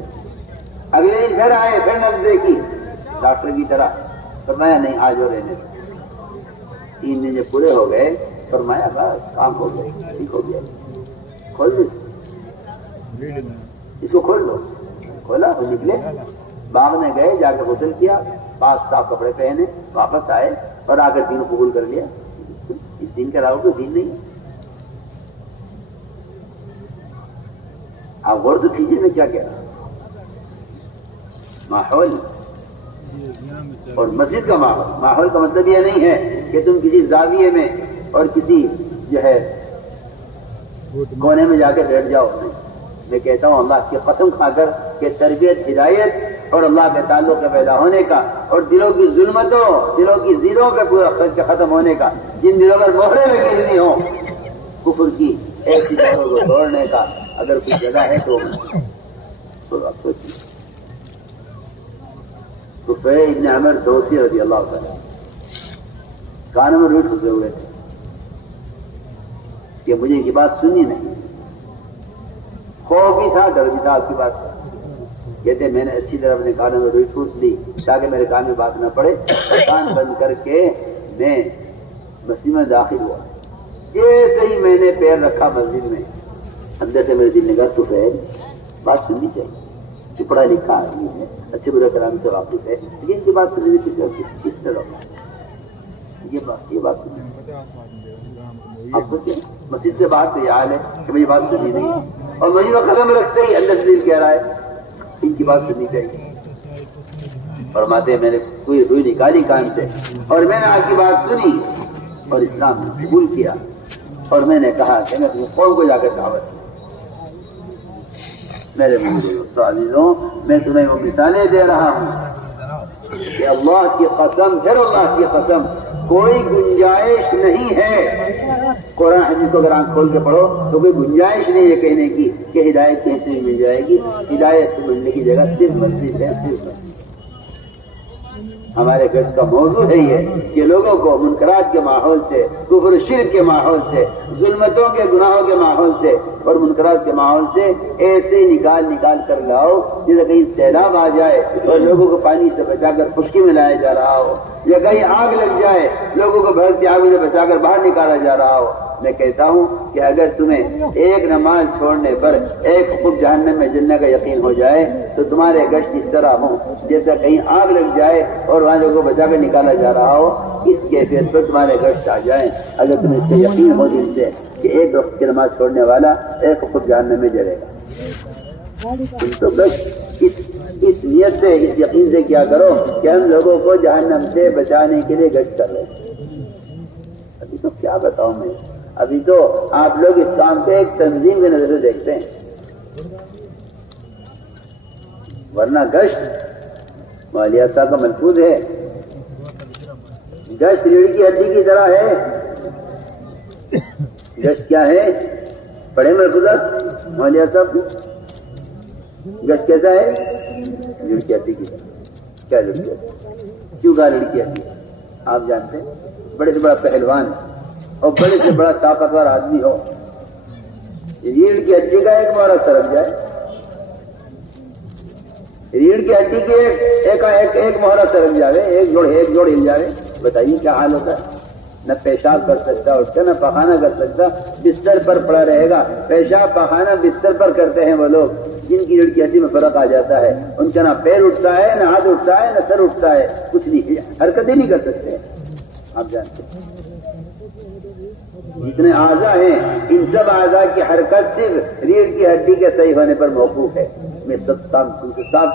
اگلے دن پھر آئے, پھر نظر دیکھی ڈاکٹر کی طرح. فرمایا نہیں, آج اور رہنے دو. 3 دن جب پورے ہو گئے, فرمایا بس کام ہو گیا, ٹھیک ہو گیا, کھول دو اس کو, کھول دو. کھولا, وہ نکلے, باغ میں گئے, جا کے غسل کیا, پاک صاف کپڑے پہنے, واپس آئے اور آ کر دین قبول کر لیا. اس دین کے علاوہ کوئی دین نہیں ہے. آپ غور تو کیجیے میں کیا کہہ رہا ہوں. ماحول اور مسجد کا ماحول کا مطلب یہ نہیں ہے کہ تم کسی زاویے میں اور کسی جو ہے کونے میں جا کے بیٹھ جاؤ. نہیں, میں کہتا ہوں اللہ کی قسم کھا کر کہ تربیت, ہدایت اور اللہ کے تعلق کے پیدا ہونے کا اور دلوں کی ظلمتوں, دلوں کی زیروں کے پورا ختم ہونے کا, جن دلوں پر مہریں لگی ہوئی ہوں کفر کی, ایسی چیزوں کو توڑنے کا اگر کوئی جگہ ہے تو آپ سوچیے. طفیل ابن عمر دوسی رضی اللہ تعالیٰ کانوں میں روٹ گھسے ہوئے تھے کہ مجھے یہ بات سنی نہیں. خوف بھی تھا, ڈر بھی تھا آپ کی بات کا. کہتے میں نے اچھی طرح اپنے کانوں میں روئی ٹھوس لی تاکہ میرے کان میں بات نہ پڑے. کان بند کر کے میں مسجد میں داخل ہوا. جیسے ہی میں نے پیر رکھا مسجد میں, اندر سے میرے دل نے کہا طفیل بات سننی چاہیے, جو پڑھا لکھا آدمی ہے, اچھے برے کلام سے واقف ہے, لیکن ان کی بات سننے میں کس طرح یہ بات سنیں. آپ سوچیں مسجد سے باہر تو یہ حال ہے کہ مجھے بات سننی نہیں, اور مسجد میں قدم رکھتے ہی اندر سے دل کہہ رہا ہے ان کی بات سننی چاہیے. فرماتے ہیں میں نے کوئی روئی نکالی کان سے اور میں نے آپ کی بات سنی اور اسلام نے قبول کیا, اور میں نے کہا کہ میں اپنی قوم کو جا کر دعوت دی. میرے عزیزوں, میں تمہیں وہ مثالیں دے رہا ہوں کہ اللہ کی قسم, پھر اللہ کی قسم, کوئی گنجائش نہیں ہے. قرآن حدیث کو اگر آنکھ کھول کے پڑھو تو کوئی گنجائش نہیں ہے کہنے کی کہ ہدایت کیسے مل جائے گی. ہدایت سے ملنے کی جگہ صرف مسجد ہے, صرف مسجد. ہمارے گھر کا موضوع ہے یہ کہ لوگوں کو منکرات کے ماحول سے, کفر شرک کے ماحول سے, ظلمتوں کے گناہوں کے ماحول سے اور منکرات کے ماحول سے ایسے نکال کر لاؤ جیسے کہیں سیلاب آ جائے اور لوگوں کو پانی سے بچا کر خشکی میں لایا جا رہا ہو, یا کہیں آگ لگ جائے لوگوں کو بھڑکتی آگ سے بچا کر باہر نکالا جا رہا ہو. میں کہتا ہوں کہ اگر تمہیں ایک نماز چھوڑنے پر ایک خود جہنم میں جلنے کا یقین ہو جائے تو تمہارے گشت اس طرح ہوں جیسا کہیں آگ لگ جائے اور وہاں لوگوں کو بچا کر نکالا جا رہا ہو. اس کیفیت پر تمہارے گشت آ جائیں اگر تمہیں اس سے یقین ہو دل سے کہ ایک وقت کی نماز چھوڑنے والا ایک خود جہنم میں جلے گا. تو بس اس نیت سے, اس یقین سے کیا کرو کہ ہم لوگوں کو جہنم سے بچانے کے لیے گشت کر رہے ہیں. ابھی تو کیا بتاؤں میں, ابھی تو آپ لوگ اس کام کو ایک تنظیم کی نظر سے دیکھتے ہیں, ورنہ گشت مالیہ صاحب کا ملفوظ ہے. گشت ریڑھ کی ہڈی کی طرح ہے. گشت کیا ہے, پڑھے ملفوظہ مالیہ صاحب, گشت کیسا ہے, ریڑھ کی ہڈی کی طرح. کیا لڑکی ہڈی, کیوں کہا لڑکی ہڈی؟ آپ جانتے ہیں بڑے سے بڑا پہلوان اور بڑے سے بڑا طاقتور آدمی ہو, ریڑھ کی ہڈی کا ایک مہرا سرک جائے, ریڑھ کی ہڈی کی ایک مہرا سرک جائے, ایک جوڑ ہل جائے, بتائیے کیا حال ہوتا ہے. نہ پیشاب کر سکتا اٹھ کر, نہ پخانہ کر سکتا, بستر پر پڑا رہے گا. پیشاب پخانہ بستر پر کرتے ہیں وہ لوگ, جن کی ریڑھ کی ہڈی میں فرق آ جاتا ہے ان کا نہ پیر اٹھتا ہے، نہ ہاتھ اٹھتا ہے، نہ سر اٹھتا ہے، کچھ نہیں، حرکتیں نہیں کر سکتے. آپ جانتے ہیں جتنے اعضاء ہیں ان سب اعضاء کی حرکت صرف ریڑھ کی ہڈی کے صحیح ہونے پر موقوف ہے. میں سب صاف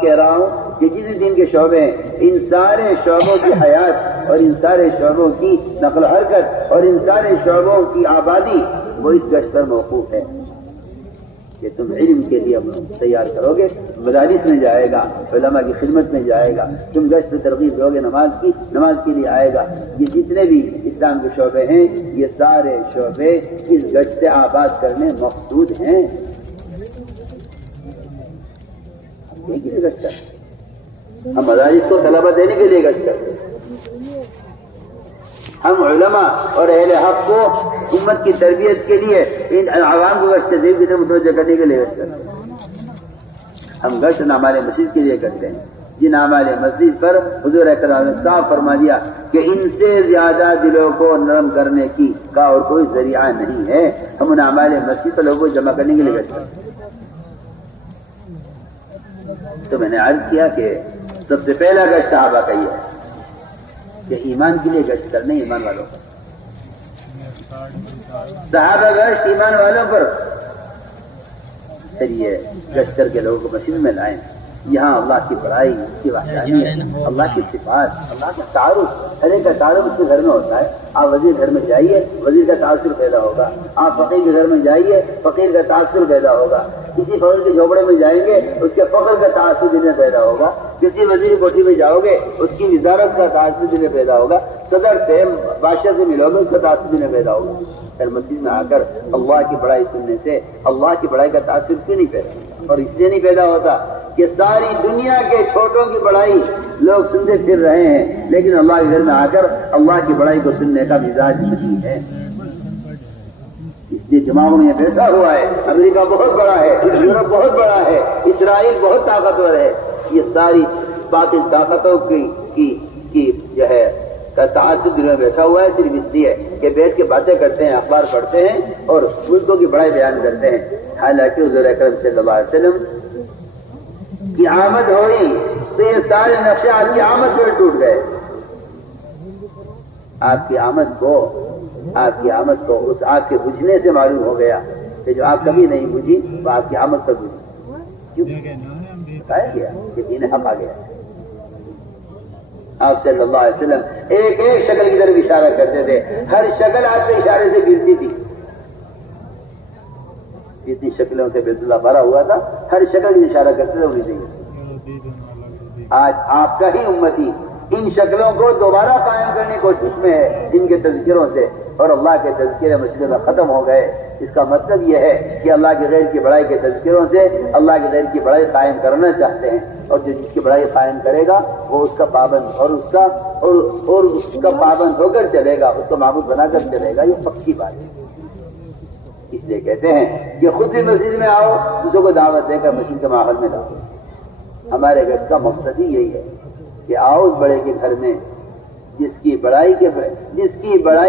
کہہ رہا ہوں کہ جتنے دین کے شعبے ہیں ان سارے شعبوں کی حیات اور ان سارے شعبوں کی نقل و حرکت اور ان سارے شعبوں کی آبادی وہ اس گشت پر موقوف ہے کہ تم علم کے لیے تیار کرو گے، مدارس میں جائے گا، علماء کی خدمت میں جائے گا، تم گشت پہ ترغیب دو گے نماز کے لیے آئے گا. یہ جتنے بھی اسلام کے شعبے ہیں یہ سارے شعبے اس گشت سے آباد کرنے مقصود ہیں. ہم مدارس کو طلبہ دینے کے لیے گشت کرتے ہیں، ہم علماء اور اہل حق کو امت کی تربیت کے لیے ان عوام کو گشت ذیل کی طرف متوجہ کرنے کے لیے گشت کرتے ہیں. ہم گشت اعمال مسجد کے لیے کرتے ہیں جن اعمال مسجد پر حضور اکرم نے صاف فرما دیا کہ ان سے زیادہ دلوں کو نرم کرنے کا اور کوئی ذریعہ نہیں ہے. ہم ان اعمال مسجد پر لوگوں کو جمع کرنے کے لیے گشت کرتے ہیں. تو میں نے عرض کیا کہ سب سے پہلا گشت صحابہ کا یہ ہے کہ ایمان کے لیے گشت کرنے ایمان والوں پر، صحابہ گشت ایمان والوں پر. پھر یہ گشت کر کے لوگوں کو مسجد میں لائیں، یہاں اللہ کی بڑائی، اس کی وحدانیت، اللہ کی صفات، اللہ کا تعارف، ہر ایک کا تعارف اس کے گھر میں ہوتا ہے. آپ وزیر گھر میں جائیے، وزیر کا تاثر پیدا ہوگا. آپ فقیر کے گھر میں جائیے، فقیر کا تاثر پیدا ہوگا. کسی فقیر کے جھوپڑے میں جائیں گے اس کے فقر کا تاثر دل میں پیدا ہوگا. کسی وزیر کوٹھی میں جاؤ گے اس کی وزارت کا تاثر دل میں پیدا ہوگا. صدر سے، بادشاہ سے ملو گے اس کا تاثر دل میں پیدا ہوگا. پھر مسجد میں آ کر اللہ کی بڑائی سننے سے اللہ کی بڑائی کا تاثر کیوں نہیں پیدا ہوتا؟ اور اس لیے نہیں پیدا ہوتا کہ ساری دنیا کے چھوٹوں کی بڑائی لوگ سنتے پھر رہے ہیں، لیکن اللہ کے گھر میں آ کر اللہ کی بڑائی کو سننے کا مزاج نہیں ہے. اس لیے دماغ میں یہ بیٹھا ہوا ہے امریکہ بہت بڑا ہے، یورپ بہت بڑا ہے، اسرائیل بہت طاقتور ہے. یہ ساری باطل طاقتوں کی جو ہے کا تعصب دل میں بیٹھا ہوا ہے صرف اس لیے کہ بیٹھ کے باتیں کرتے ہیں، اخبار پڑھتے ہیں اور ملکوں کی بڑائی بیان کرتے ہیں. حالانکہ حضور اکرم صلی اللہ علیہ وسلم کی آمد ہوئی تو یہ سارے نقشے آپ کی آمد پہ ٹوٹ گئے. آپ کی آمد کو اس آگ کے بجھنے سے معلوم ہو گیا کہ جو آگ کبھی نہیں بجھی وہ آپ کی آمد پر بجھی. کیوں بتایا گیا کہ دین حق آ گیا. آپ صلی اللہ علیہ وسلم ایک ایک شکل کی طرف اشارہ کرتے تھے، ہر شکل آپ کے اشارے سے گرتی تھی. جتنی شکلوں سے بیت اللہ بھرا ہوا تھا ہر شکل کی اشارہ کرتے تھے، انہیں نہیں. آج آپ کا ہی امتی ان شکلوں کو دوبارہ قائم کرنے کی کوشش میں ہے ان کے تذکروں سے، اور اللہ کے تذکرے مسجد میں ختم ہو گئے. اس کا مطلب یہ ہے کہ اللہ کے غیر کی بڑائی کے تذکروں سے اللہ کے غیر کی بڑائی قائم کرنا چاہتے ہیں، اور جو جس کی بڑائی قائم کرے گا وہ اس کا پابند اور اس کا پابند ہو کر چلے گا، اس کو معبود بنا کر چلے گا. یہ پکی بات ہے. اس لیے کہتے ہیں کہ خود بھی مسجد میں آؤ، دوسروں کو دعوت دے کر مسجد کے ماحول میں لاؤ. ہمارے گھر کا مقصد ہی یہی ہے کہ آؤ اس بڑے کے گھر میں جس کی بڑائی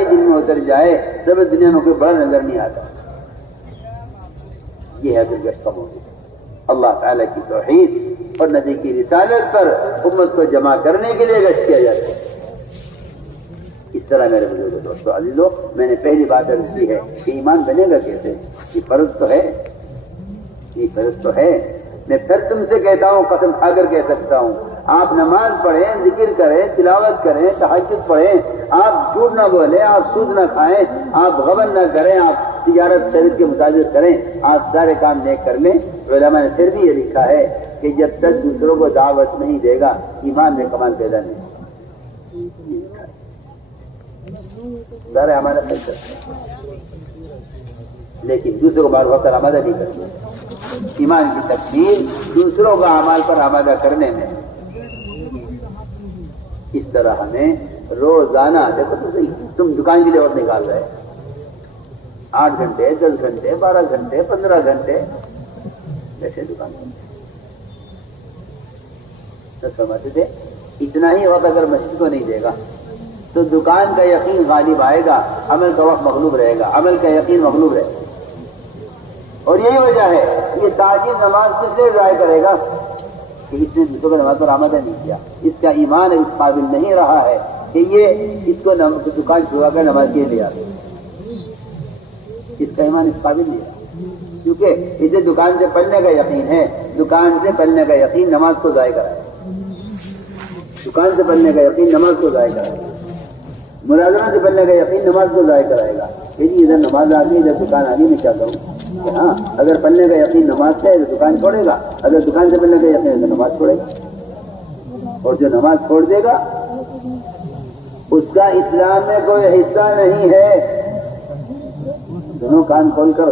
دل میں اتر جائے تب دنیا میں کوئی بڑا نظر نہیں آتا. یہ ہے گشت کا موضوع. اللہ تعالیٰ کی توحید اور نبی کی رسالت پر امت کو جمع کرنے کے لیے گشت کیا جاتا ہے. اس طرح میرے بزرگ دوستو عزیزو، میں نے پہلی بات عرض کی ہے کہ ایمان بنے گا کیسے. یہ فرض تو ہے. میں پھر تم سے کہتا ہوں، قسم کھا کر کہہ سکتا ہوں، آپ نماز پڑھیں، ذکر کریں، تلاوت کریں، تہجد پڑھیں، آپ جھوٹ نہ بولیں، آپ سود نہ کھائیں، آپ غبن نہ کریں، آپ تجارت شریعت کے مطابق کریں، آپ سارے کام نیک کر لیں. علماء نے پھر بھی یہ لکھا ہے کہ جب تک دوسروں کو دعوت نہیں دے گا ایمان میں کمال پیدا نہیں. سارے ہمارا فیصلہ لیکن دوسروں کو معروف کر آمادہ نہیں کرتے. ایمان کی تکمیل دوسروں کا اعمال پر آمادہ کرنے میں. اس طرح ہمیں روزانہ، دیکھو تو صحیح، تم دکان کے لیے وقت نکال رہے 8 گھنٹے 10 گھنٹے 12 گھنٹے 15 گھنٹے بیٹھے دکان پر. سمجھتے تھے اتنا ہی وقت اگر مسجد کو نہیں دے گا تو دکان کا یقین غالب آئے گا، عمل کا وقت مغلوب رہے گا، عمل کا یقین مغلوب رہے گا. اور یہی وجہ ہے یہ تعجیل نماز کس لیے ضائع کرے گا کہ اس نے دوسروں کو نماز پر آمادہ نہیں کیا، اس کا ایمان اس قابل نہیں رہا ہے کہ یہ اس کو دکان چھوڑا کر نماز کے لیے آئے، اس کا ایمان اس قابل نہیں رہا، کیونکہ اسے دکان سے پلنے کا یقین ہے، دکان سے پلنے کا یقین نماز کو ضائع کرائے، دکان سے پلنے کا یقین نماز کو ضائع کرائے گا، ملازمت سے پلنے کا یقین نماز کو ضائع کرائے گا کہ جی ادھر نماز آ گئی ادھر دکان آ گئی میں کیا کروں؟ ہاں اگر پلنے کا یقین نماز کا ہے تو دکان چھوڑے گا، اگر دکان سے پلنے کا یقین ہے تو نماز چھوڑے گا، اور جو نماز چھوڑ دے گا اس کا اسلام میں کوئی حصہ نہیں ہے۔ دونوں کان کھول کر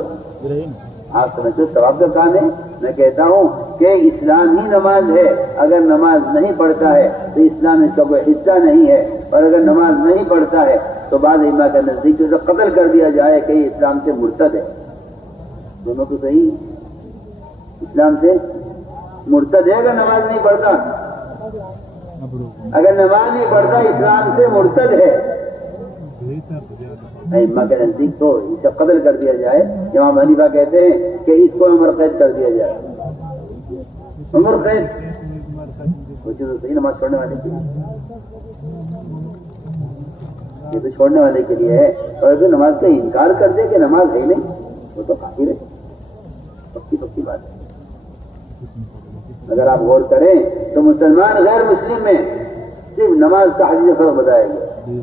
آپ سمجھتے ثواب کا کام ہے۔ میں کہتا ہوں کہ اسلام ہی نماز ہے، اگر نماز نہیں پڑھتا ہے تو اسلام میں اس کا کوئی حصہ نہیں ہے، اور اگر نماز نہیں پڑھتا ہے تو بعض ائمہ کے نزدیک اسے قتل کر دیا جائے کہ یہ اسلام سے مرتد ہے۔ دونوں تو صحیح، اسلام سے مرتد ہے اگر نماز نہیں پڑھتا، اگر نماز نہیں پڑھتا اسلام سے مرتد ہے۔ ائمہ کے نزدیک تو اسے قتل کر دیا جائے۔ امام حنیفہ کہتے ہیں کہ اس کو عمر قید کر دیا جائے، عمر قید، سوچے تو صحیح، نماز چھوڑنے والے کے لیے یہ تو چھوڑنے والے کے لیے ہے، اور اگر نماز کا انکار کر دے کہ نماز ہے نہیں وہ تو کافر ہے، پکی بات ہے۔ اگر آپ غور کریں تو مسلمان غیر مسلم میں صرف نماز کا حدیث فرق بتایا گیا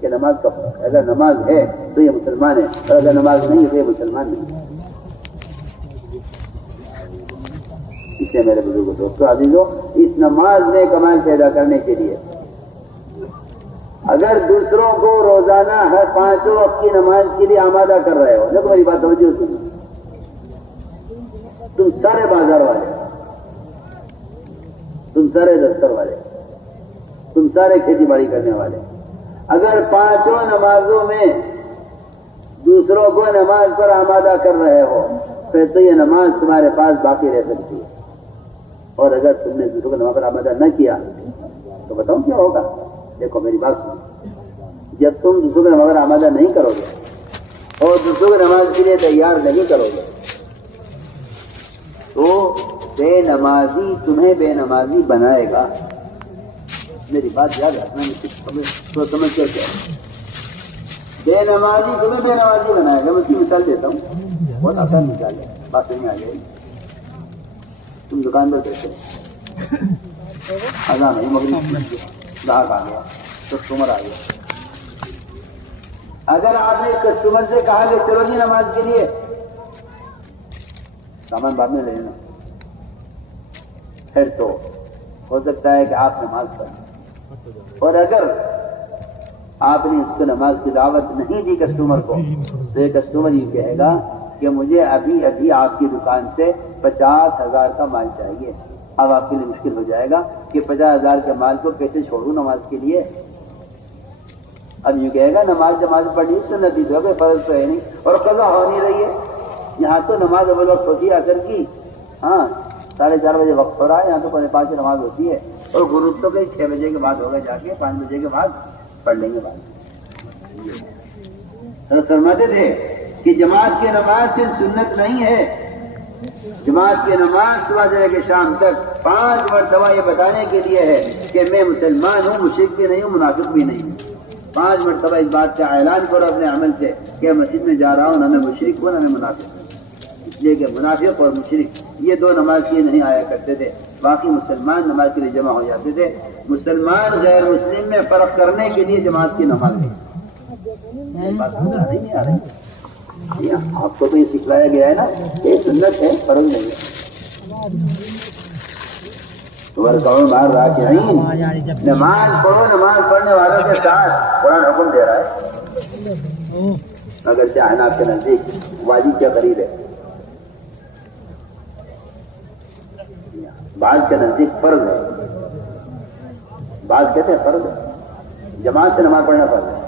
کہ نماز کا فرق ہے، اگر نماز ہے تو یہ مسلمان ہے، اور اگر نماز نہیں ہے تو یہ مسلمان نہیں ہے۔ اس لیے میرے بزرگوں دوستوں عزیزوں، اس نماز میں کمال پیدا کرنے کے لیے اگر دوسروں کو روزانہ ہر 5 وقت کی نماز کے لیے آمادہ کر رہے ہو، دیکھو میری بات توجہ سنو، تم سارے بازار والے، تم سارے دفتر والے، تم سارے کھیتی باڑی کرنے والے، اگر 5 نمازوں میں دوسروں کو نماز پر آمادہ کر رہے ہو پھر تو یہ نماز تمہارے پاس باقی رہ سکتی ہے، اور اگر تم نے دوسروں کو نماز پر آمادہ نہ کیا تو بتاؤ کیا ہوگا؟ دیکھو میری بات سنو، جب تم دوسروں کو نماز پر آمادہ نہیں کرو گے اور دوسروں کو نماز کے لیے تیار نہیں کرو گے تو بے نمازی تمہیں بے نمازی بنائے گا۔ میری بات یاد رکھنا، تو سمجھ کر کیا بے نمازی تمہیں بے نمازی بنائے گا۔ میں اس کی مثال دیتا ہوں، بہت آسان مثال ہے، بات نہیں آ جائے گی۔ تم دکاندار کہتے ہیں اذان ہے، مغرب گاہک آ گیا، کسٹمر آ گیا، اگر آپ نے کسٹمر سے کہا کہ چلو جی نماز کے لیے، سامان بعد میں لے لینا، پھر تو ہو سکتا ہے کہ آپ نماز پڑھیں، اور اگر آپ نے اس کو نماز کی دعوت نہیں دی کسٹمر کو تو یہ کسٹمر یہ کہے گا کہ مجھے ابھی ابھی آپ کی دکان سے 50,000 کا مال چاہیے۔ اب آپ کے لیے مشکل ہو جائے گا کہ 50,000 کے مال کو کیسے چھوڑوں نماز کے لیے۔ اب یہ کہے گا نماز پڑھنی سنتی تو ہے، فرض تو ہے نہیں، اور قضا ہو نہیں رہی ہے۔ یہاں تو نماز اول وقت ہوتی ہے اثر کی، ہاں 4:30 بجے وقت ہو رہا ہے، یہاں تو 5 نماز ہوتی ہے، اور غروب تو کہیں 6 بجے کے بعد ہوگا، جا کے 5 بجے کے بعد پڑھ لیں گے بعد۔ فرماتے تھے کہ جماعت کی نماز صرف سنت نہیں ہے، جماعت کی نماز صبح سے لے کے شام تک 5 مرتبہ یہ بتانے کے لیے ہے کہ میں مسلمان ہوں، مشرک بھی نہیں ہوں، منافق بھی نہیں ہوں۔ 5 مرتبہ اس بات کا اعلان کرو اپنے عمل سے کہ مسجد میں جا رہا ہوں، نہ میں مشرک ہوں نہ میں منافق ہوں، اس لیے کہ منافق اور مشرک یہ 2 نماز کے لیے نہیں آیا کرتے تھے، باقی مسلمان نماز کے لیے جمع ہو جاتے تھے۔ مسلمان غیر مسلم میں فرق کرنے کے لیے جماعت کی نماز ہے۔ بات نہیں آ رہی، آپ کو تو یہ سکھلایا گیا ہے نا، یہ سنت ہے، فرض نہیں ہے۔ نماز پڑھو، نماز پڑھنے والوں کے ساتھ قرآن حکم دے رہا ہے، اگر چاہنا آپ کے نزدیک واجب کے قریب ہے، بعض کے نزدیک فرض ہے، بعض کہتے ہیں فرض ہے، جماعت سے نماز پڑھنا فرض ہے۔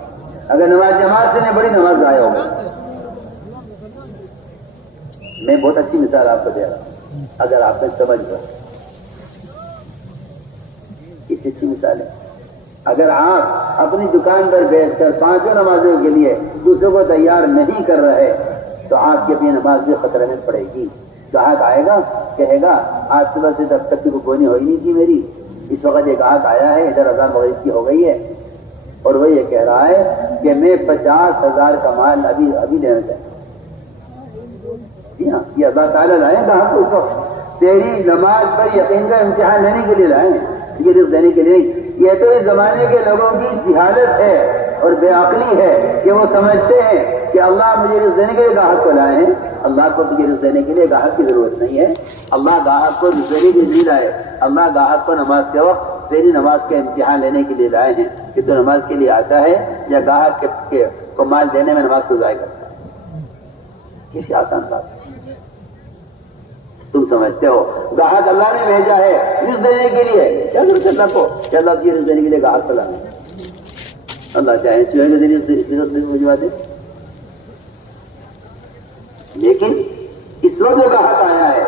اگر نماز جماعت سے نہیں بڑی نماز ضائع ہوگی۔ میں بہت اچھی مثال آپ کو دے رہا ہوں، اگر آپ نے سمجھ گئے، اس اچھی مثال ہے، اگر آپ اپنی دکان پر بیٹھ کر 5 نمازوں کے لیے دوسروں کو تیار نہیں کر رہے تو آپ کی اپنی نماز بھی خطرے میں پڑے گی. گاہک آئے گا, کہے گا آج صبح سے تب تک کی رکونی ہوئی نہیں تھی میری, اس وقت ایک گاہک آیا ہے, ادھر اذان مغرب کی ہو گئی ہے, اور وہ یہ کہہ رہا ہے کہ میں 50,000 کا مال ابھی دینا چاہتا ہوں. جی ہاں, یہ اللہ تعالیٰ لائے گاہک کو اس وقت تیری نماز پر یقین کا امتحان لینے کے لیے لائے, یہ رزق دینے کے لیے. یہ تو اس زمانے کے لوگوں کی جہالت ہے اور بے عقلی ہے کہ وہ سمجھتے ہیں کہ اللہ مجھے رزق دینے کے لیے گاہک کو لائے ہیں. اللہ کو تجھے رزق دینے کے لیے گاہک کی ضرورت نہیں ہے. اللہ گاہک کو رزق دینے کے لیے لائے. اللہ گاہک کو نماز کے وقت تیری نماز کا امتحان لینے کے لیے لائے ہیں کہ تو نماز کے لیے آتا ہے یا گاہک کو مال دینے میں نماز کو ضائع کرتا ہے. کسی آسان بات ہے. تم سمجھتے ہو گاہک اللہ نے بھیجا ہے رزق دینے کے لیے, کیا ضرورت ہے اللہ کو کہ اللہ تجھے رزق دینے کے لیے گاہک کو لانا. اللہ چاہے سوئے کے ذریعے بھجوا دے. لیکن اس وقت جو گاہک آیا ہے,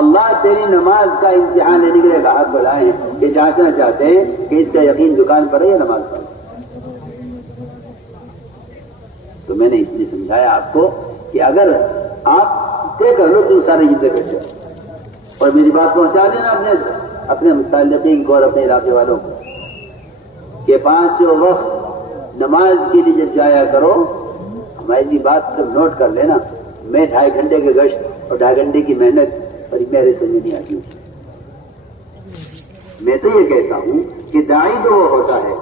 اللہ تیری نماز کا امتحان لینے کے لیے گاہک بلائے ہیں کہ جانچنا چاہتے ہیں کہ اس کا یقین دکان پر ہے یا نماز پر. تو میں نے اس لیے سمجھایا آپ کو کہ اگر آپ طے کر لو تم سارے جتنے بیٹھے اور میری بات پہنچا دینا اپنے متعلقین کو اور اپنے علاقے والوں کو کہ 5 وقت نماز کے لیے جب جایا کرو, ہماری بات سب نوٹ کر لینا. میں 2.5 گھنٹے کے گشت اور 2.5 گھنٹے کی محنت اور میرے سمجھ نہیں آتی. میں تو یہ کہتا ہوں کہ داعی تو وہ ہوتا ہے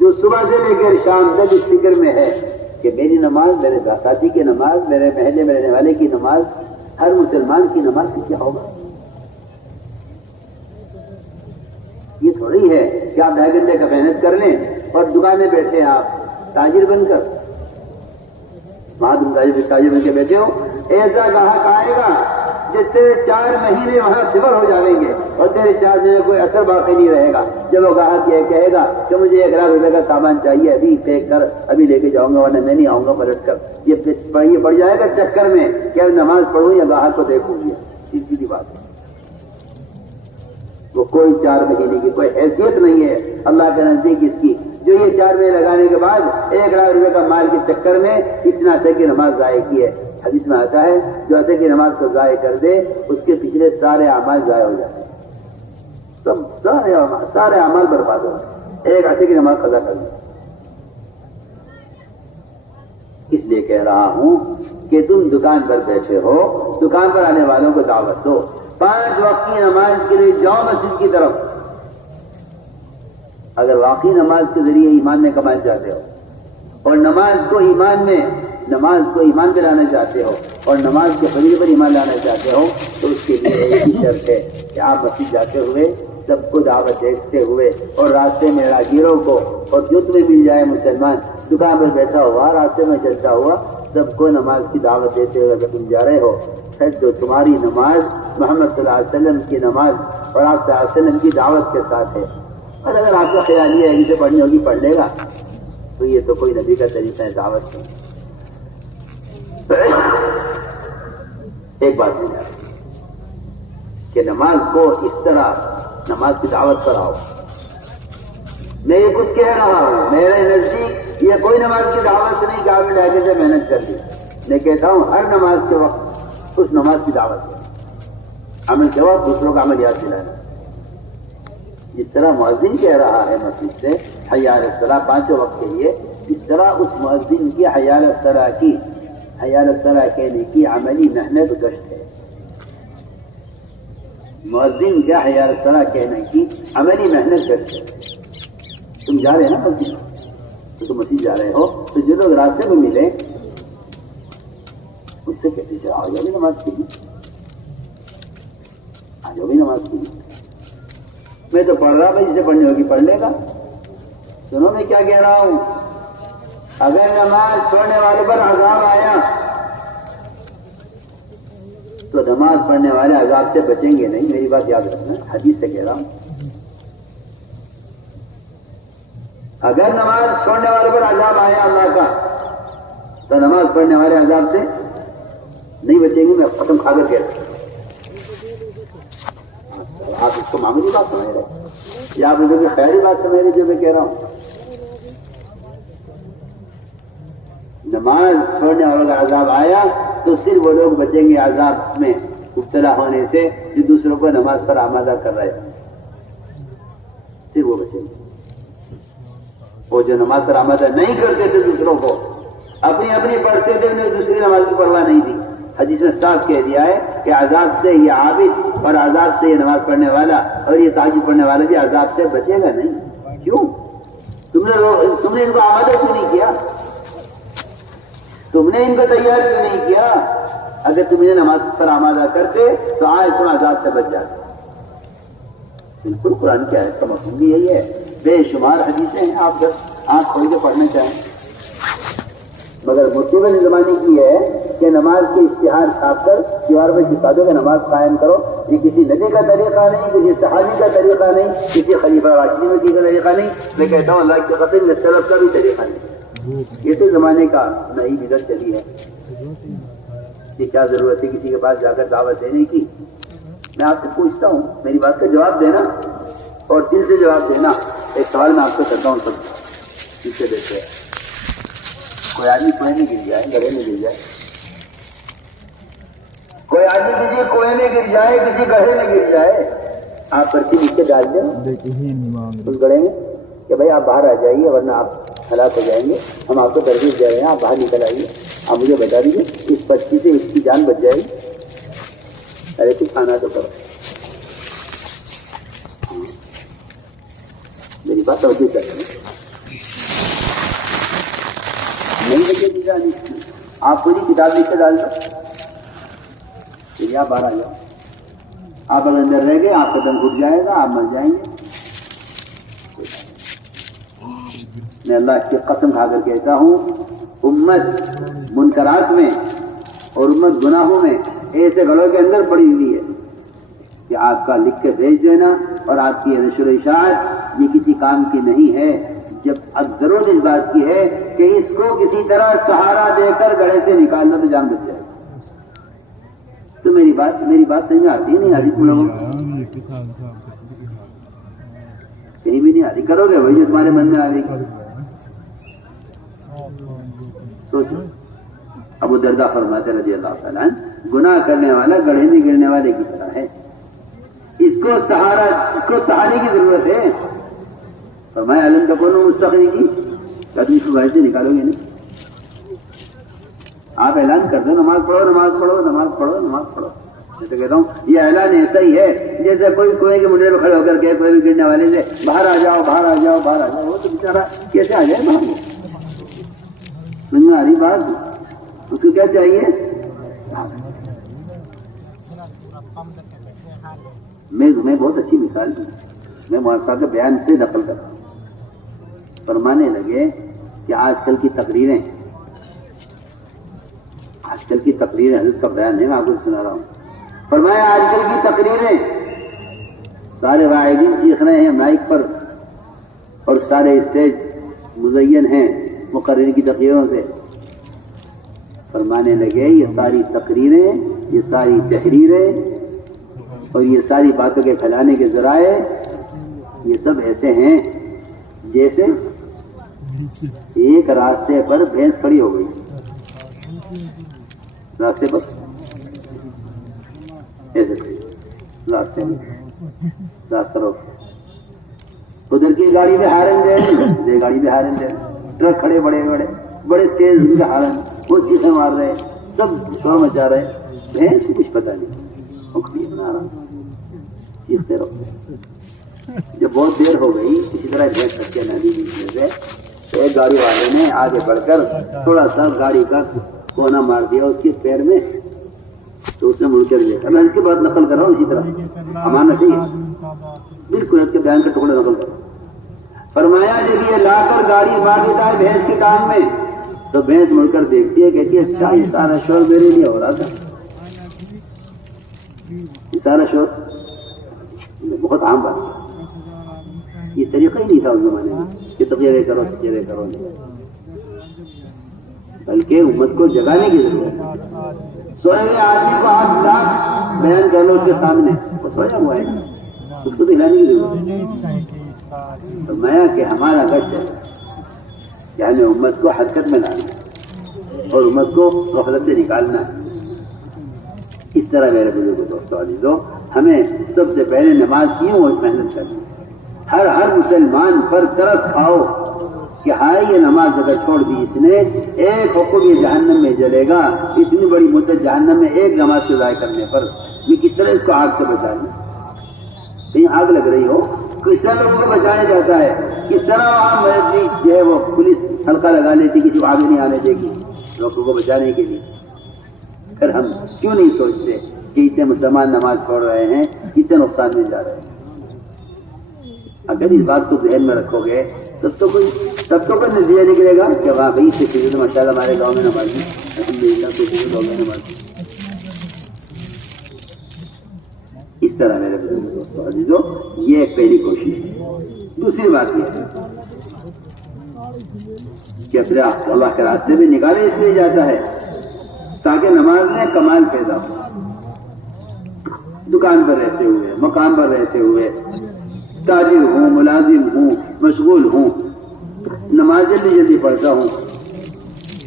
جو صبح سے لے کر شام تک اس فکر میں ہے کہ میری نماز, میرے ساتھی کی نماز, میرے محلے میں رہنے والے کی نماز, ہر مسلمان کی نماز سے کیا ہوگا. یہ تھوڑی ہے کہ آپ 2.5 گھنٹے کا محنت کر لیں اور دکانیں بیٹھے ہیں آپ تاجر بن کر, وہاں تم تاجر بن کے بیٹھے ہو. ایسا گاہک آئے گا جس تیرے 4 مہینے وہاں صفر ہو جائیں گے اور تیرے 4 مہینے کوئی اثر باقی نہیں رہے گا. جب وہ گاہک یہ کہے گا کہ مجھے 1 لاکھ روپے کا سامان چاہیے, ابھی پیک کر, ابھی لے کے جاؤں گا ورنہ میں نہیں آؤں گا پلٹ کر, یہ پڑ جائے گا چکر میں کہ اب نماز پڑھوں یا گاہک کو دیکھوں گی. سیدھی بات ہے. وہ کوئی 4 مہینے کی کوئی حیثیت نہیں ہے اللہ کے نزدیک اس کی, جو یہ 4 مہینے لگانے کے بعد 1 لاکھ روپے کا مال کے چکر میں اس نے عصر کی نماز ضائع کی ہے. حدیث میں آتا ہے جو عصر کی نماز کو ضائع کر دے اس کے پچھلے سارے اعمال ضائع ہو جاتے ہیں. سارے اعمال برباد ہو گئے, ایک عصر کی نماز قضا کر دے. اس لیے کہہ رہا ہوں کہ تم دکان پر بیٹھے ہو, دکان پر آنے والوں کو دعوت دو. 5 وقت کی نماز کے لیے جاؤ مسجد کی طرف. اگر واقعی نماز کے ذریعے ایمان میں کمانا چاہتے ہو اور نماز کو ایمان پہ لانا چاہتے ہو اور نماز کے فریضے پر ایمان لانا چاہتے ہو تو اس کے لیے ایک ہی شرط ہے کہ آپ مسجد جاتے ہوئے سب کو دعوت دیتے ہوئے اور راستے میں راہگیروں کو اور جو تمہیں مل جائے مسلمان دکان پر بیٹھا ہوا راستے میں چلتا ہوا سب کو نماز کی دعوت دیتے ہوئے اگر تم جا رہے ہو پھر تو تمہاری نماز محمد صلی اللہ علیہ وسلم کی نماز اور آپ صلی اللہ علیہ وسلم کی دعوت کے ساتھ ہے. اور اگر آپ کا خیال یہ ہے کہ اسے پڑھنی ہوگی پڑھ لے گا تو یہ تو کوئی نبی کا طریقہ ہے دعوت نہیں. ایک بات ہے کہ نماز کو اس طرح نماز کی دعوت کراؤ. میں یہ کچھ کہہ رہا ہوں, میرے نزدیک یہ کوئی نماز کی دعوت نہیں کہ آپ نے ڈاکے سے محنت کر دی. میں کہتا ہوں ہر نماز کے وقت اس نماز کی دعوت ہے. عمل کے وقت دوسروں کا عمل یاد دلانا. جس طرح مؤذن کہہ رہا ہے مسجد سے حی علی الصلاۃ 5 وقت کے لیے, اس طرح اس مؤذن کی حی علی الصلاۃ کہنے کی عملی محنت گشت ہے. مؤذن کا حی علی الصلاۃ کہنے کی عملی محنت گشت ہے. تم جا رہے ہیں نا مسجد, تو تم مسجد جا رہے ہو تو جو لوگ راستے میں ملے اس سے کہتے ہیں آ جاؤ بھی نماز کے لیے, آ جاؤ بھی نماز کے لیے. میں تو پڑھ رہا بھائی, جسے پڑھنی ہوگی پڑھ لے گا. سنو میں کیا کہہ رہا ہوں, اگر نماز پڑھنے والے پر عذاب آیا تو نماز پڑھنے والے عذاب سے بچیں گے نہیں. میری بات یاد رکھنا, حدیث سے کہہ رہا ہوں. اگر نماز پڑھنے والے پر عذاب آیا اللہ کا تو نماز پڑھنے والے عذاب سے نہیں بچیں گے. میں ختم کھا کر کہہ رہا ہوں. آپ اس کو معمولی بات سمجھ رہے یا آپ مجھے کوئی خیری بات سمجھ رہے جو میں کہہ رہا ہوں. نماز پڑھنے والوں کا عذاب آیا تو صرف وہ لوگ بچیں گے عذاب میں مبتلا ہونے سے جو دوسروں کو نماز پر آمادہ کر رہے ہیں، صرف وہ بچیں گے۔ وہ جو نماز پر آمادہ نہیں کرتے تھے دوسروں کو، اپنی اپنی پڑھتے تھے، انہیں دوسری نماز کی پرواہ نہیں تھی۔ حدیث نے صاف کہہ دیا ہے کہ عذاب سے یہ عابد اور عذاب سے یہ نماز پڑھنے والا اور یہ تہجد پڑھنے والا بھی عذاب سے بچے گا نہیں۔ کیوں؟ تم نے ان کو آمادہ کیوں نہیں کیا؟ تم نے ان کو تیار کیوں نہیں کیا؟ اگر تم انہیں نماز پر آمادہ کرتے تو آج تم عذاب سے بچ جاتے۔ بالکل قرآن کی آیت کا مفہوم بھی یہی ہے۔ بے شمار حدیثیں ہیں، آپ بس آنکھ کھول کے پڑھنا چاہیں، مگر مصیبت زمانے کی ہے کہ نماز کے اشتہار چھاپ کر دیوار میں چپکا دو کہ نماز قائم کرو۔ یہ کسی نبی کا طریقہ نہیں، کسی صحابی کا طریقہ نہیں، کسی خلیفہ راشدین کا طریقہ نہیں، میں کہتا ہوں اللہ کی قسم میں سلف کا بھی طریقہ نہیں۔ یہ تو زمانے کا نئی بدعت چلی ہے کہ کیا ضرورت ہے کسی کے پاس جا کر دعوت دینے کی۔ میں آپ سے پوچھتا ہوں، میری بات کا جواب دینا اور دل سے جواب دینا۔ ایک سوال میں آپ سے کرتا ہوں، سب اس سے دیکھتے ہیں، کوئی آدمی کنویں میں گر جائے، گڑھے میں گر جائے، کوئی آدمی کسی کنویں میں گر جائے، کسی گڑھے میں گر جائے، آپ پرچی لکھ کے ڈال دیں اس گڑھے میں کہ بھائی آپ باہر آ جائیے ورنہ آپ ہلاک ہو جائیں گے، ہم آپ کو ترغیب دے رہے ہیں، آپ باہر نکل آئیے، آپ مجھے بتا دیجیے اس پرچی سے اس کی جان بچ جائے گی۔ ارے کچھ کھانا تو کرو، میری بات توجہ کر رہے ہیں، نہیں لگے گی جان اس کی، آپ پوری کتاب لکھ کے ڈال دو، آپ باہر آ جاؤ، آپ اگر اندر رہ گئے آپ کا دم گھٹ جائے گا، آپ مر جائیں گے۔ میں اللہ کی قسم کھا کر کہتا ہوں، امت منکرات میں اور امت گناہوں میں ایسے گھڑوں کے اندر پڑی ہوئی ہے کہ آپ کا لکھ کے بھیج دینا اور آپ کی نشر و اشاعت یہ کسی کام کی نہیں ہے، جب اب ضرورت اس بات کی ہے کہ اس کو کسی طرح سہارا دے کر گڑھے سے نکالنا تو جان بچ جائے۔ تو میری بات سمجھ میں آتی ہے نہیں آتی؟ تم لوگوں کہیں بھی نہیں آتی، کرو گے وہی جو تمہارے من میں آ رہی۔ سوچو، ابو درداء فرماتے رضی اللہ تعالیٰ عنہ، گناہ کرنے والا گڑھے میں گرنے والے کی طرح ہے، اس کو سہارے کی ضرورت ہے۔ فرمایا علم تکونوا مستخرجین، کیا تم اس کو گھر سے نکالو گے نہیں؟ آپ اعلان کر دو نماز پڑھو نماز پڑھو نماز پڑھو نماز پڑھو۔ میں تو کہتا ہوں یہ اعلان ایسا ہی ہے جیسے کوئی کنویں کے منڈے میں کھڑے ہو کر کے کوئی بھی گرنے والے سے باہر آ جاؤ باہر آ جاؤ باہر آ جاؤ، وہ تو بیچارہ کیسے آ جائے باہر؟ سمجھ میں آ رہی بات؟ اس کو کیا چاہیے؟ میں تمہیں بہت اچھی مثال دوں، میں مولانا صاحب کے بیان سے نقل کر رہا ہوں۔ فرمانے لگے کہ آج کل کی تقریریں حضرت کا بیان ہے، میں آپ کو سنا رہا ہوں۔ فرمایا آج کل کی تقریریں سارے واعظین چیخ رہے ہیں مائک پر اور سارے اسٹیج مزین ہیں مقررین کی تقریروں سے۔ فرمانے لگے یہ ساری تقریریں، یہ ساری تحریریں اور یہ ساری باتوں کے پھیلانے کے ذرائع یہ سب ایسے ہیں جیسے ایک راستے پر بھینس کھڑی ہو گئی، راستے پر ایسے راستے میں راستہ روک، ادھر کی گاڑی میں ہارن دے، ادھر گاڑی میں ہارن دے، ٹرک کھڑے بڑے تیز ان کے ہارن، وہ چیخیں مار رہے، سب شور مچا رہے، بھینس کو کچھ پتہ نہیں، اکھڑی بنا رہا، چیختے رہو۔ جب بہت دیر ہو گئی اسی طرح بھینس سچے ندی بیچ میں سے ایک گاڑی والے نے آگے بڑھ کر تھوڑا سا گاڑی کا کونا مار دیا اس کے پیر میں، تو اس نے مڑ کر دیکھا۔ میں اس کی بات نقل کر رہا ہوں، اسی طرح ہمارا چاہیے بالکل اس کے بیان کا ٹکڑا نقل کرو۔ فرمایا جب یہ لا کر گاڑی مار دیتا ہے بھینس کے کان میں تو بھینس مڑ کر دیکھتی ہے، کہتی ہے اچھا یہ سارا شور میرے لیے ہو رہا تھا، یہ سارا شور بہت عام بات ہے، یہ طریقہ ہی نہیں تھا اس زمانے میں کہ تقریریں کرو بلکہ امت کو جگانے کی ضرورت ہے۔ سوئے ہوئے آدمی کو آپ لاکھ بیان کر لو اس کے سامنے، وہ سویا ہوا ہے، اس کو تو ہلانے کی ضرورت ہے۔ فرمایا کہ ہمارا گشت ہے کہ ہمیں امت کو حرکت میں لانا، اور امت کو غفلت سے نکالنا ہے۔ اس طرح میرے بزرگوں دوستوں عزیزوں، ہمیں سب سے پہلے نماز کیوں اور محنت کرنی، ہر مسلمان پر ترس کھاؤ کہ ہائے یہ نماز اگر چھوڑ دی اس نے، ایک حقوق یہ جہنم میں جلے گا، اتنی بڑی مدت جہنم میں ایک نماز سے ضائع کرنے پر یہ کس طرح اس کو آگ سے بچا لیں؟ کہیں آگ لگ رہی ہو، کس طرح لوگوں کو بچایا جاتا ہے، کس طرح وہاں جو ہے وہ پولیس حلقہ لگا لیتی کہ جو آگ نہیں آنے دے گی لوگوں کو بچانے کے لیے۔ پھر ہم کیوں نہیں سوچتے کہ اتنے مسلمان نماز پڑھ رہے ہیں، اتنے نقصان میں جا رہے ہیں؟ اگر اس بات کو ذہن میں رکھو گے تب تو کوئی نتیجہ نکلے گا کہ واقعی سے فضول ماشاء اللہ ہمارے گاؤں میں نمازی الحمدللہ تو فضول گاؤں میں نمازی۔ اس طرح میرے دوستوں عزیزوں، یہ ایک پہلی کوشش ہے۔ دوسری بات یہ ہے کہ اپنے اللہ کے راستے میں نکالے اس لیے جاتا ہے تاکہ نماز میں کمال پیدا ہو۔ دکان پر رہتے ہوئے، مقام پر رہتے ہوئے، تاجر ہوں، ملازم ہوں، مشغول ہوں، نماز جلدی پڑھتا ہوں،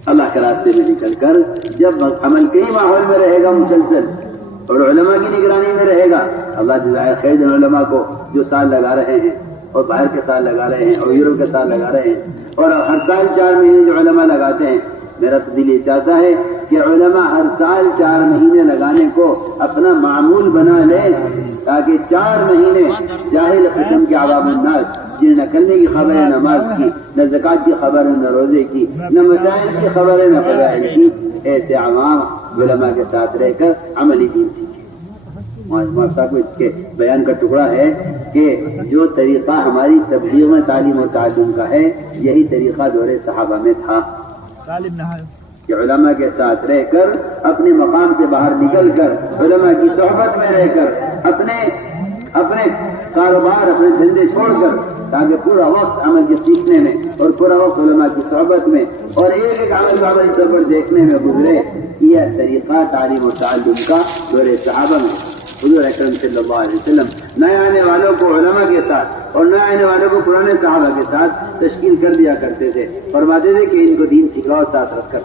اللہ کے راستے میں نکل کر جب عمل کے ہی ماحول میں رہے گا مسلسل اور علماء کی نگرانی میں رہے گا، اللہ جزائے خیر ان علماء کو جو سال لگا رہے ہیں اور باہر کے سال لگا رہے ہیں اور یورپ کے سال لگا رہے ہیں اور ہر سال 4 مہینے جو علماء لگاتے ہیں، میرا تو دل یہ چاہتا ہے کہ علماء ہر سال 4 مہینے لگانے کو اپنا معمول بنا لیں تاکہ 4 مہینے جاہل قسم کے عوام الناس جنہیں نہ کرنے کی خبر ہے نماز کی، نہ زکوٰۃ کی خبر ہے، نہ روزے کی، نہ مسائل کی خبر ہے، نہ فضائل کی، ایسے عوام علماء کے ساتھ رہ کر عملی دین سیکھیں۔ مولانا صاحب کے بیان کا ٹکڑا ہے کہ جو طریقہ ہماری تبلیغ میں تعلیم و تعلم کا ہے، یہی طریقہ دور صحابہ میں تھا کہ علماء کے ساتھ رہ کر، اپنے مقام سے باہر نکل کر، علماء کی صحبت میں رہ کر، اپنے کاروبار، اپنے دھندے چھوڑ کر، تاکہ پورا وقت عمل کے سیکھنے میں اور پورا وقت علماء کی صحبت میں اور ایک عمل کا عمل طور پر دیکھنے میں گزرے۔ یہ طریقہ تعلیم و تعلم کا دور صحابہ میں حضور اکرم صلی اللہ علیہ وسلم نئے آنے والوں کو علماء کے ساتھ اور نئے آنے والوں کو پرانے صحابہ کے ساتھ تشکیل کر دیا کرتے تھے، فرماتے تھے کہ ان کو دین سکھاؤ، ساتھ رکھ کر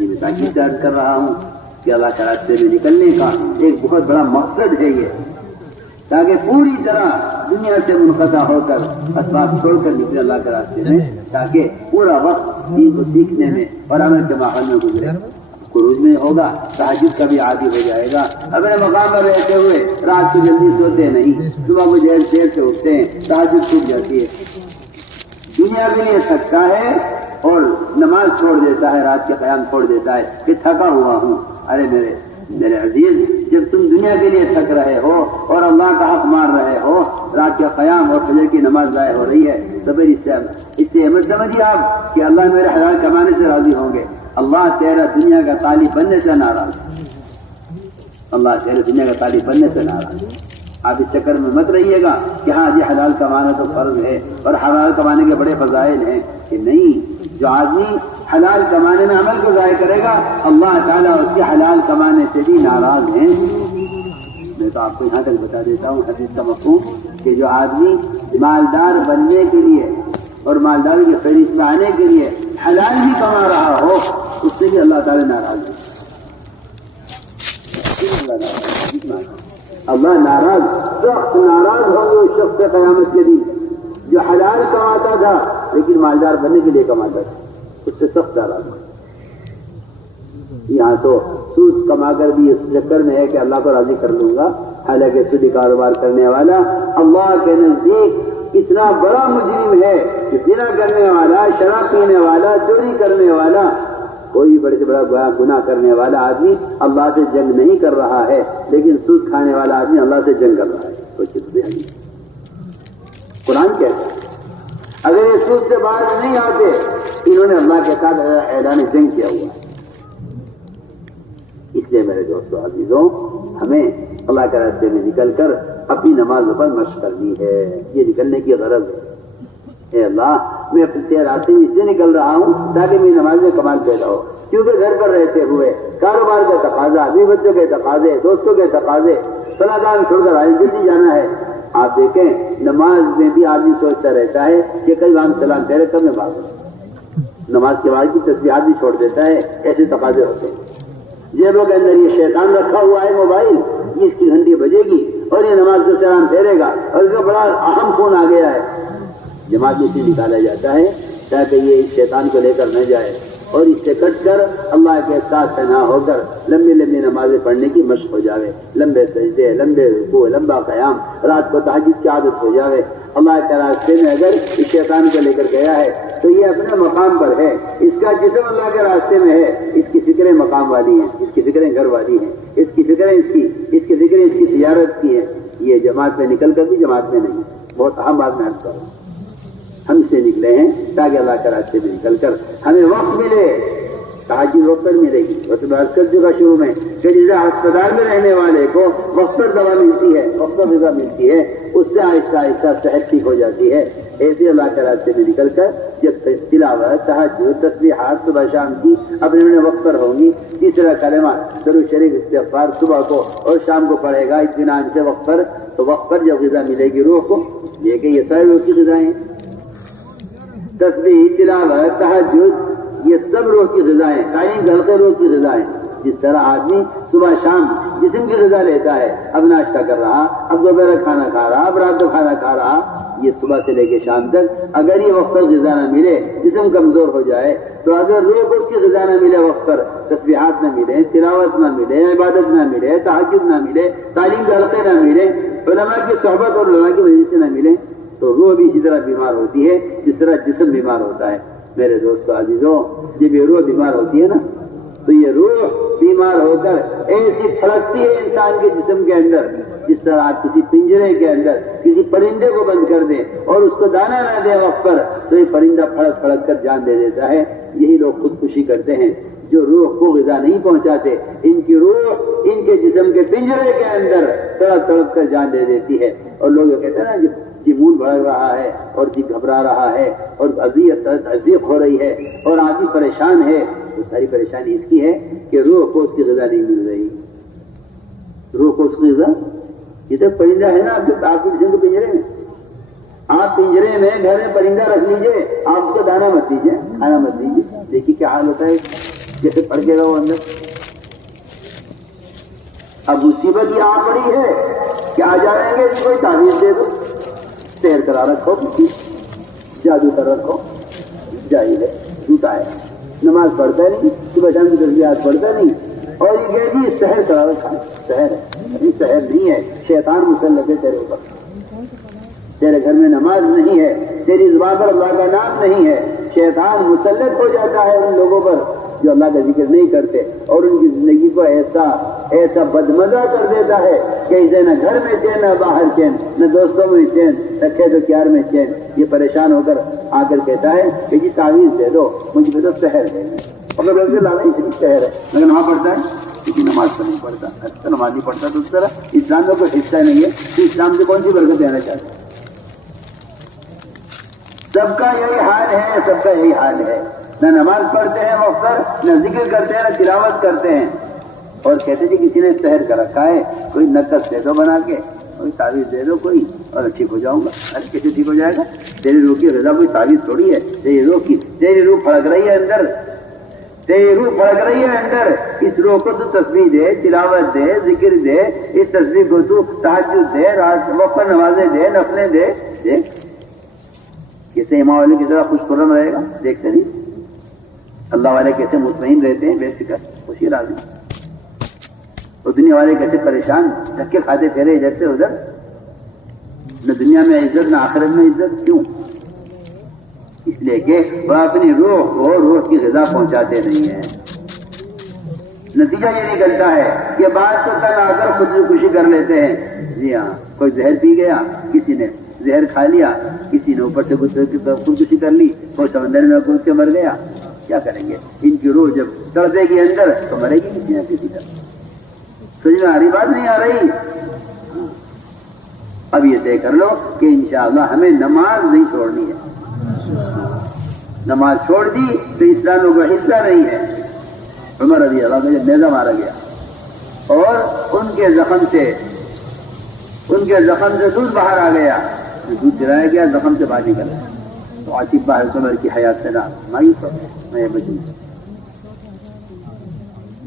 یہ میں تاکید سے عرض کر رہا ہوں کہ اللہ کے راستے میں نکلنے کا ایک بہت بڑا مقصد ہے یہ، تاکہ پوری طرح دنیا سے منقطع ہو کر اسباب چھوڑ کر نکلے اللہ کے راستے میں، تاکہ پورا وقت دین کو سیکھنے میں اور عمل کے ماحول میں گزرے۔ خروج میں ہوگا، تہجد کا بھی عادی ہو جائے گا، اپنے مقام پر رہتے ہوئے رات کو جلدی سوتے نہیں، صبح کو دیر سے اٹھتے ہیں، تہجد چھوٹ جاتی ہے، دنیا کے لیے تھکتا ہے اور نماز چھوڑ دیتا ہے، رات کے قیام چھوڑ دیتا ہے کہ تھکا ہوا ہوں۔ ارے میرے عزیز، جب تم دنیا کے لیے تھک رہے ہو اور اللہ کا حق مار رہے ہو، رات کے قیام اور فجر کی نماز ضائع ہو رہی ہے، تو پھر اس سے مت سمجھیے آپ کہ اللہ میرے حلال کمانے سے راضی ہوں گے۔ اللہ تیرا دنیا کا طالب بننے سے ناراض ہے، اللہ تیرے دنیا کا طالب بننے سے ناراض ہے۔ آپ اس چکر میں مت رہیے گا کہ ہاں جی حلال کمانا تو فرض ہے اور حلال کمانے کے بڑے فضائل ہیں، کہ نہیں، جو آدمی حلال کمانے میں عمل کو ضائع کرے گا، اللہ تعالیٰ اس کے حلال کمانے سے بھی ناراض ہیں۔ میں تو آپ کو یہاں تک بتا دیتا ہوں حدیث کا مفہوم کہ جو آدمی مالدار بننے کے لیے اور مالداری کی فہرست میں آنے کے لیے حلال بھی کما رہا ہو، اس سے بھی اللہ تعالیٰ ناراض ہے۔ اللہ ناراض، سخت ناراض ہوں گے اس شخص سے قیامت کے دن جو حلال کماتا تھا لیکن مالدار بننے کے لیے کماتا تھا، اس سے سخت ناراض ہوں۔ یہاں تو سود کما کر بھی اس چکر میں ہے کہ اللہ کو راضی کر لوں گا، حالانکہ سودی کاروبار کرنے والا اللہ کے نزدیک اتنا بڑا مجرم ہے کہ زنا کرنے والا، شراب پینے والا، چوری کرنے والا، کوئی بھی بڑے سے بڑا گناہ کرنے والا آدمی اللہ سے جنگ نہیں کر رہا ہے، لیکن سود کھانے والا آدمی اللہ سے جنگ کر رہا ہے۔ قرآن کہتا ہے اگر یہ سود سے باہر نہیں آتے، انہوں نے اللہ کے ساتھ اعلان جنگ کیا ہوا ہے۔ اس لیے میرے دوستوں عزیزوں، ہمیں اللہ کے راستے میں نکل کر اپنی نمازوں پر مشق کرنی ہے، یہ نکلنے کی غرض ہے۔ اے اللہ، میں اپنے راستے میں اس لیے نکل رہا ہوں تاکہ میری نماز میں کمال پیدا ہو، کیونکہ گھر پر رہتے ہوئے کاروبار کا تقاضا، بیوی بچوں کے تقاضے، دوستوں کے تقاضے، فلاں کام چھوڑ کر آئے جلدی جانا ہے۔ آپ دیکھیں نماز میں بھی آدمی سوچتا رہتا ہے کہ کل ہم سلام پھیرے کب میں بھاگوں، نماز کے بعد کی تسبیحات بھی چھوڑ دیتا ہے، ایسے تقاضے ہوتے ہیں۔ جیبوں کے اندر یہ شیطان رکھا ہوا ہے موبائل، اس کی گھنٹی بجے گی اور یہ نماز کا سلام پھیرے گا، اور اس کا بڑا اہم فون آ گیا ہے، جماعت میں سے نکالا جاتا ہے تاکہ یہ اس شیطان کو لے کر نہ جائے، اور اس سے کٹ کر اللہ کے ساتھ فنا ہو کر لمبی لمبی نمازیں پڑھنے کی مشق ہو جاوے، لمبے سجدے، لمبے رکوع، لمبا قیام، رات کو تہجد کی عادت ہو جاوے۔ اللہ کے راستے میں اگر اس شیطان کو لے کر گیا ہے تو یہ اپنے مقام پر ہے، اس کا جسم اللہ کے راستے میں ہے، اس کی فکریں مقام والی ہیں، اس کی فکریں گھر والی ہیں، اس کی فکریں اس کی فکریں اس کی تجارت کی ہیں۔ یہ جماعت میں نکل کر بھی جماعت میں نہیں، بہت اہم بات میں عرض کروں، ہم سے نکلے ہیں تاکہ اللہ کے راستے میں نکل کر ہمیں وقت ملے، تہجد وقت پر ملے گی۔ وہ تو بات کر چکا شروع میں کہ جیسے ہسپتال میں رہنے والے کو وقت پر دوا ملتی ہے، وقت پر غذا ملتی ہے، اس سے آہستہ آہستہ صحت ٹھیک ہو جاتی ہے، ایسے اللہ کے راستے میں نکل کر جب تلاوت، تہجد، تسبیحات صبح شام کی اپنے اپنے وقت پر ہوں گی، تیسرا کلمہ درود شریف استغفار صبح کو اور شام کو پڑھے گا اطمینان سے وقت پر، تو وقت پر جب غذا ملے گی روح کو، یہ کہ یہ سارے روح کی غذائیں ہیں، تسبیح، تلاوت، تہجد، یہ سب روح کی غذائیں، قائم حلقے روح کی غذائیں۔ جس طرح آدمی صبح شام جسم کی غذا لیتا ہے، اب ناشتہ کر رہا، اب دوپہر کھانا کھا رہا، اب رات کو کھانا کھا رہا، یہ صبح سے لے کے شام تک اگر یہ وقت پر غذا نہ ملے، جسم کمزور ہو جائے، تو اگر روح کو اس کی غذا نہ ملے، وقت پر تسبیحات نہ ملے، تلاوت نہ ملے، عبادت نہ ملے، تہجد نہ ملے، تعلیم کے حلقے نہ ملے، علماء کی صحبت اور علماء کی وجہ سے نہ ملے، تو روح بھی اسی طرح بیمار ہوتی ہے جس طرح جسم بیمار ہوتا ہے۔ میرے دوستو عزیزوں، جب یہ روح بیمار ہوتی ہے نا، تو یہ روح بیمار ہو کر ایسی پھڑکتی ہے انسان کے جسم کے اندر، جس طرح آپ کسی پنجرے کے اندر کسی پرندے کو بند کر دیں اور اس کو دانا نہ دیں وقت پر، تو یہ پرندہ پھڑک پھڑک کر جان دے دیتا ہے۔ یہی لوگ خودکشی کرتے ہیں جو روح کو غذا نہیں پہنچاتے، ان کی روح ان کے جسم کے پنجرے کے اندر تڑپ تڑپ کر جان دے دیتی ہے۔ اور لوگ یہ کہتے ہیں نا جی مون بھڑک رہا ہے اور جی گھبرا رہا ہے اور اذیت ہو رہی ہے اور آدمی پریشان ہے، تو ساری پریشانی اس کی ہے کہ روح کو اس کی غذا نہیں مل رہی، روح کو اس کی غذا۔ یہ تو پرندہ ہے نا آپ کے جسم کے پنجرے میں، آپ پنجرے میں گھر میں پرندہ رکھ لیجئے، آپ اس کو دانا مت دیجیے، کھانا مت دیجیے، دیکھیے کیا حال ہوتا ہے، جیسے پڑ کے رہو اندر۔ اب مصیبت یہ آ پڑی ہے کہ آ جائیں گے کہ کوئی تعویذ دے دو، سیر کرا رکھو، کسی جادو کر رکھو، جاہل ہے، جھوٹا ہے، نماز پڑھتا نہیں، صبح شام کی تسبیحات پڑھتا نہیں، اور یہ کہ جی سحر کرا رکھا، سحر ہے، ابھی سحر نہیں ہے، شیطان مسلط ہے تیرے اوپر، تیرے گھر میں نماز نہیں ہے، تیری زبان پر اللہ کا نام نہیں ہے، شیطان مسلط ہو جاتا ہے ان لوگوں پر جو اللہ کا ذکر نہیں کرتے، اور ان کی زندگی کو ایسا بدمزہ کر دیتا ہے کہ اسے نہ گھر میں چین، نہ باہر چین، نہ دوستوں میں چین، نہ کھیت و کیار میں چین۔ یہ پریشان ہو کر آ کر کہتا ہے کہ جی تعویذ دے دو، مجھ پہ تو سحر ہے، اور میں بولتے لا نہیں صرف سحر ہے، لیکن وہاں پڑھتا ہے کسی نماز تو نہیں پڑھتا، اچھا نماز نہیں پڑھتا تو اس طرح اسلام میں کوئی حصہ نہیں ہے، تو اسلام سے کون سی برکت دینا چاہتے ہیں؟ سب کا یہی حال ہے، سب کا یہی حال ہے، نہ نماز پڑھتے ہیں وقت پر، نہ ذکر کرتے ہیں، نہ تلاوت کرتے ہیں، اور کہتے جی کسی نے سحر کر رکھا ہے، کوئی نقص دے دو بنا کے، کوئی تعویذ دے دو کوئی، اور ٹھیک ہو جاؤں گا۔ ارے کیسے ٹھیک ہو جائے گا؟ تیری روح کی غذا کوئی تعویذ تھوڑی ہے، تیری روح پھڑک رہی ہے اندر، تیری روح پھڑک رہی ہے اندر، اس روح کو تو تسبیح دے، تلاوت دے، ذکر دے، اس تسبیح کو تو تہجد دے، رات وقت پر نمازیں دے، نفلیں دے، کیسے امام والے کی طرح خوش خرم رہے گا، دیکھتے نہیں اللہ والے کیسے مطمئن رہتے ہیں، بے فکر خوشی راضی، اور دنیا والے کیسے پریشان دھکے کھاتے پھرے ادھر سے ادھر، نہ دنیا میں عزت نہ آخرت میں عزت۔ کیوں؟ اس لیے کہ وہ اپنی روح کو روح کی غذا پہنچاتے نہیں ہیں۔ نتیجہ یہ نکلتا ہے کہ بعض تو کل آ کر خودکشی کر لیتے ہیں، جی ہاں، کوئی زہر پی گیا، کسی نے زہر کھا لیا، کسی نے اوپر سے خودکشی کر لی، کوئی سمندر میں کود کے مر گیا، کیا کریں گے؟ ان کی روح جب تڑپے گی اندر تو مرے گی کسی نہ کسی کا۔ سمجھ میں ہری بات نہیں آ رہی؟ اب یہ طے کر لو کہ انشاءاللہ ہمیں نماز نہیں چھوڑنی ہے، نماز چھوڑ دی تو اسلام کا حصہ نہیں ہے۔ عمر رضی اللہ عنہ جب نیزہ مارا گیا اور ان کے زخم سے دودھ باہر آ گیا، دودھ گرایا گیا، زخم سے باہر نکلا، تو عاطف باہر عمر کی حیات سے نام مایوس ہو گئے. میں مجھے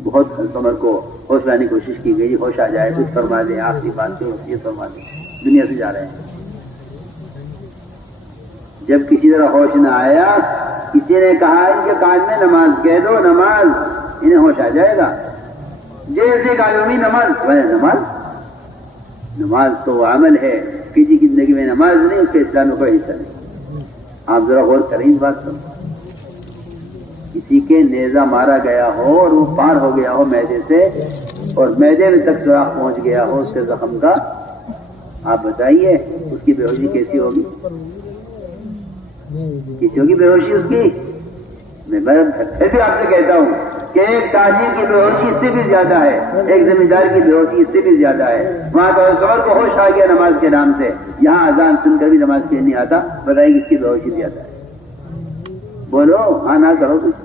بہت عمر کو ہوش لانے کی کوشش کی گئی، ہوش آ جائے کچھ فرما دیں، آخری بات کی وصیت فرما دیں، دنیا سے جا رہے ہیں. جب کسی طرح ہوش نہ آیا، کسی نے کہا ان کے کان میں نماز کہہ دو، نماز انہیں ہوش آ جائے گا. جیسے کالمی نماز نماز تو وہ عمل ہے، کسی کی زندگی میں نماز نہیں، اس کے اسلام میں کوئی حصہ نہیں. آپ ذرا غور کریں اس بات پر. کسی کے نیزہ مارا گیا ہو اور وہ پار ہو گیا ہو معدے سے، اور معدے میں تک سوراخ پہنچ گیا ہو اس سے زخم کا، آپ بتائیے اس کی بے ہوشی کیسی ہوگی؟ کسی ہوگی بے ہوشی اس کی؟ میں پھر بھی آپ سے کہتا ہوں کہ ایک تاجر کی بے ہوشی اس سے بھی زیادہ ہے، ایک زمیندار کی بے ہوشی اس سے بھی زیادہ ہے. وہاں تو عمر کو ہوش آ گیا نماز کے نام سے، یہاں اذان سن کر بھی نماز کے نہیں آتا. بتائیے کس کی بے ہوشی زیادہ ہے؟ بولو ہاں نہ کرو کچھ.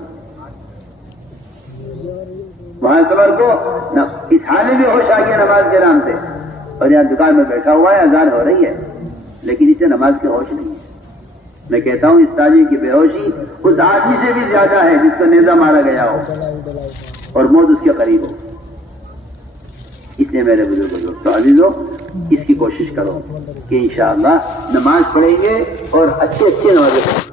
وہاں عمر کو اس حال میں بھی ہوش آ گیا نماز کے نام سے، اور یہاں دکان میں بیٹھا ہوا ہے، اذان ہو رہی ہے، لیکن اسے نماز کی ہوش نہیں ہے. میں کہتا ہوں اس تاجر کی بے ہوشی اس آدمی سے بھی زیادہ ہے جس کو نیزہ مارا گیا ہو اور موت اس کے قریب ہو. اس لیے میرے بزرگوں دوستو عزیزو، اس کی کوشش کرو کہ انشاءاللہ نماز پڑھیں گے اور اچھے نمازیں پڑھیں.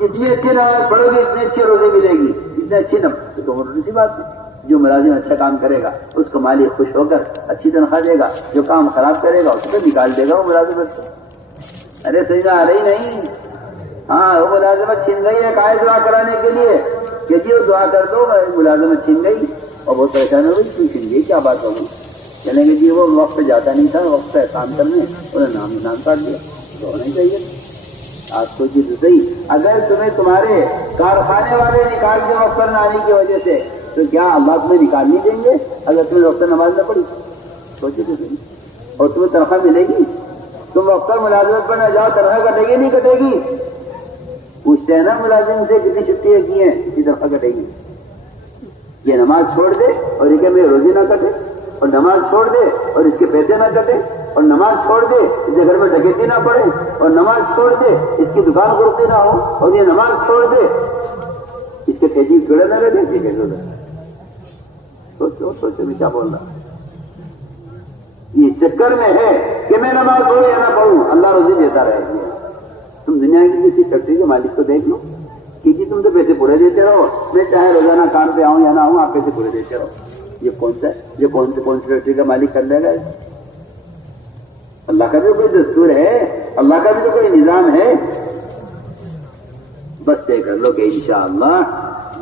جتنی اچھی نماز پڑھو گے اتنے اچھے روزے ملے گی، اتنے اچھی نماز. تو سی بات ہے، جو ملازم اچھا کام کرے گا اس کو مالک خوش ہو کر اچھی تنخواہ دے گا، جو کام خراب کرے گا اس کو نکال دے گا وہ ملازمت سے. ارے سجدہ آ رہی نہیں، ہاں وہ ملازمت چھن گئی ہے کائے دعا کرانے کے لیے کہ جی وہ دعا کر دو، ملازمت چھن گئی اور بہت پریشان ہو گئی. کیوں چھن گئی؟ کیا بات ہوگی؟ چلیں گے جی وہ وقت پہ جاتا نہیں تھا، وقت پہ کام کرنے، انہیں نام کاٹ دیا. تو ہونا چاہیے آپ کو جی صحیح. اگر تمہیں تمہارے کارخانے والے نکال کے وقت پر نہ آنے کی وجہ سے، تو کیا اللہ تمہیں نکال نہیں دیں گے اگر تمہیں وقت نماز نہ پڑھی؟ سوچے تو صحیح. اور تمہیں تنخواہ ملے گی؟ تم وقت پر ملازمت پر نہ جاؤ، تنخواہ کٹے گی نہیں کٹے گی؟ پوچھتے ہیں نا ملازم سے کتنی چھٹیاں کی ہیں، کتنی تنخواہ کٹے گی؟ یہ نماز چھوڑ دے اور یہ کہ میری روزی نہ کٹے، اور نماز چھوڑ دے اور اس کے پیسے نہ کٹے، اور نماز چھوڑ دے اس کے گھر میں ڈکیتی نہ پڑے، اور نماز چھوڑ دے اس کی دکان گرتی نہ ہو، اور یہ نماز چھوڑ دے اس کے کھیتی کیڑے نہ لگے. سوچو میں کیا بول رہا. یہ چکر میں ہے کہ میں نماز پڑھوں یا نہ پڑھوں، اللہ روزی دیتا رہے گا. تم دنیا کی کسی فیکٹری کے مالک کو دیکھ لو کہ جی تم تو پیسے پورے دیتے رہو، میں چاہے روزانہ کام پہ آؤں یا نہ آؤں آپ پیسے پورے دیتے رہو. یہ کون سی فیکٹری کا مالک کر لے گا؟ اللہ کا بھی کوئی دستور ہے، اللہ کا بھی تو کوئی نظام ہے. بس طے کر لو کہ انشاءاللہ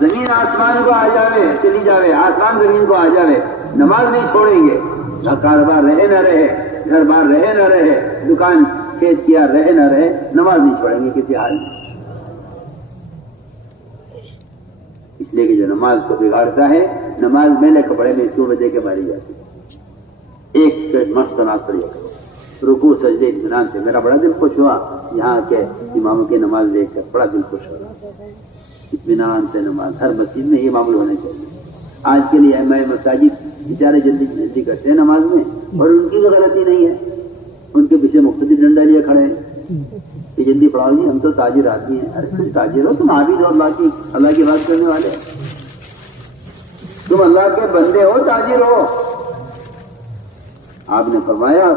زمین آسمان کو آ جاوے، چلی جاوے، آسمان زمین کو آ جاوے، نماز نہیں چھوڑیں گے. نہ کاروبار رہے نہ رہے، گھر بار رہے نہ رہے، دکان کھیت کیا رہے نہ رہے، نماز نہیں چھوڑیں گے کسی حال میں. اس لیے کہ جو نماز کو بگاڑتا ہے، نماز میلے کپڑے میں 2 بجے کے ماری جاتی ہے. ایک مست نماز پڑھیے کرو، رکوع سجدے اطمینان سے. میرا بڑا دل خوش ہوا یہاں کے اماموں کی نماز دیکھ کر، بڑا دل خوش ہوا. اطمینان سے نماز ہر مسجد میں یہ معاملہ ہونا چاہیے. آج کے لیے میں مساجد بیچارے جلدی کرتے ہیں نماز میں، اور ان کی تو غلطی نہیں ہے، ان کے پیچھے مقتدی ڈنڈا لیے کھڑے ہیں کہ جلدی پڑھاؤ جی، ہم تو تاجر آدمی ہیں. ارے تم تاجر ہو، تم عابد ہو، اللہ کی بات کرنے والے، تم اللہ کے بندے ہو، تاجر ہو. آپ نے فرمایا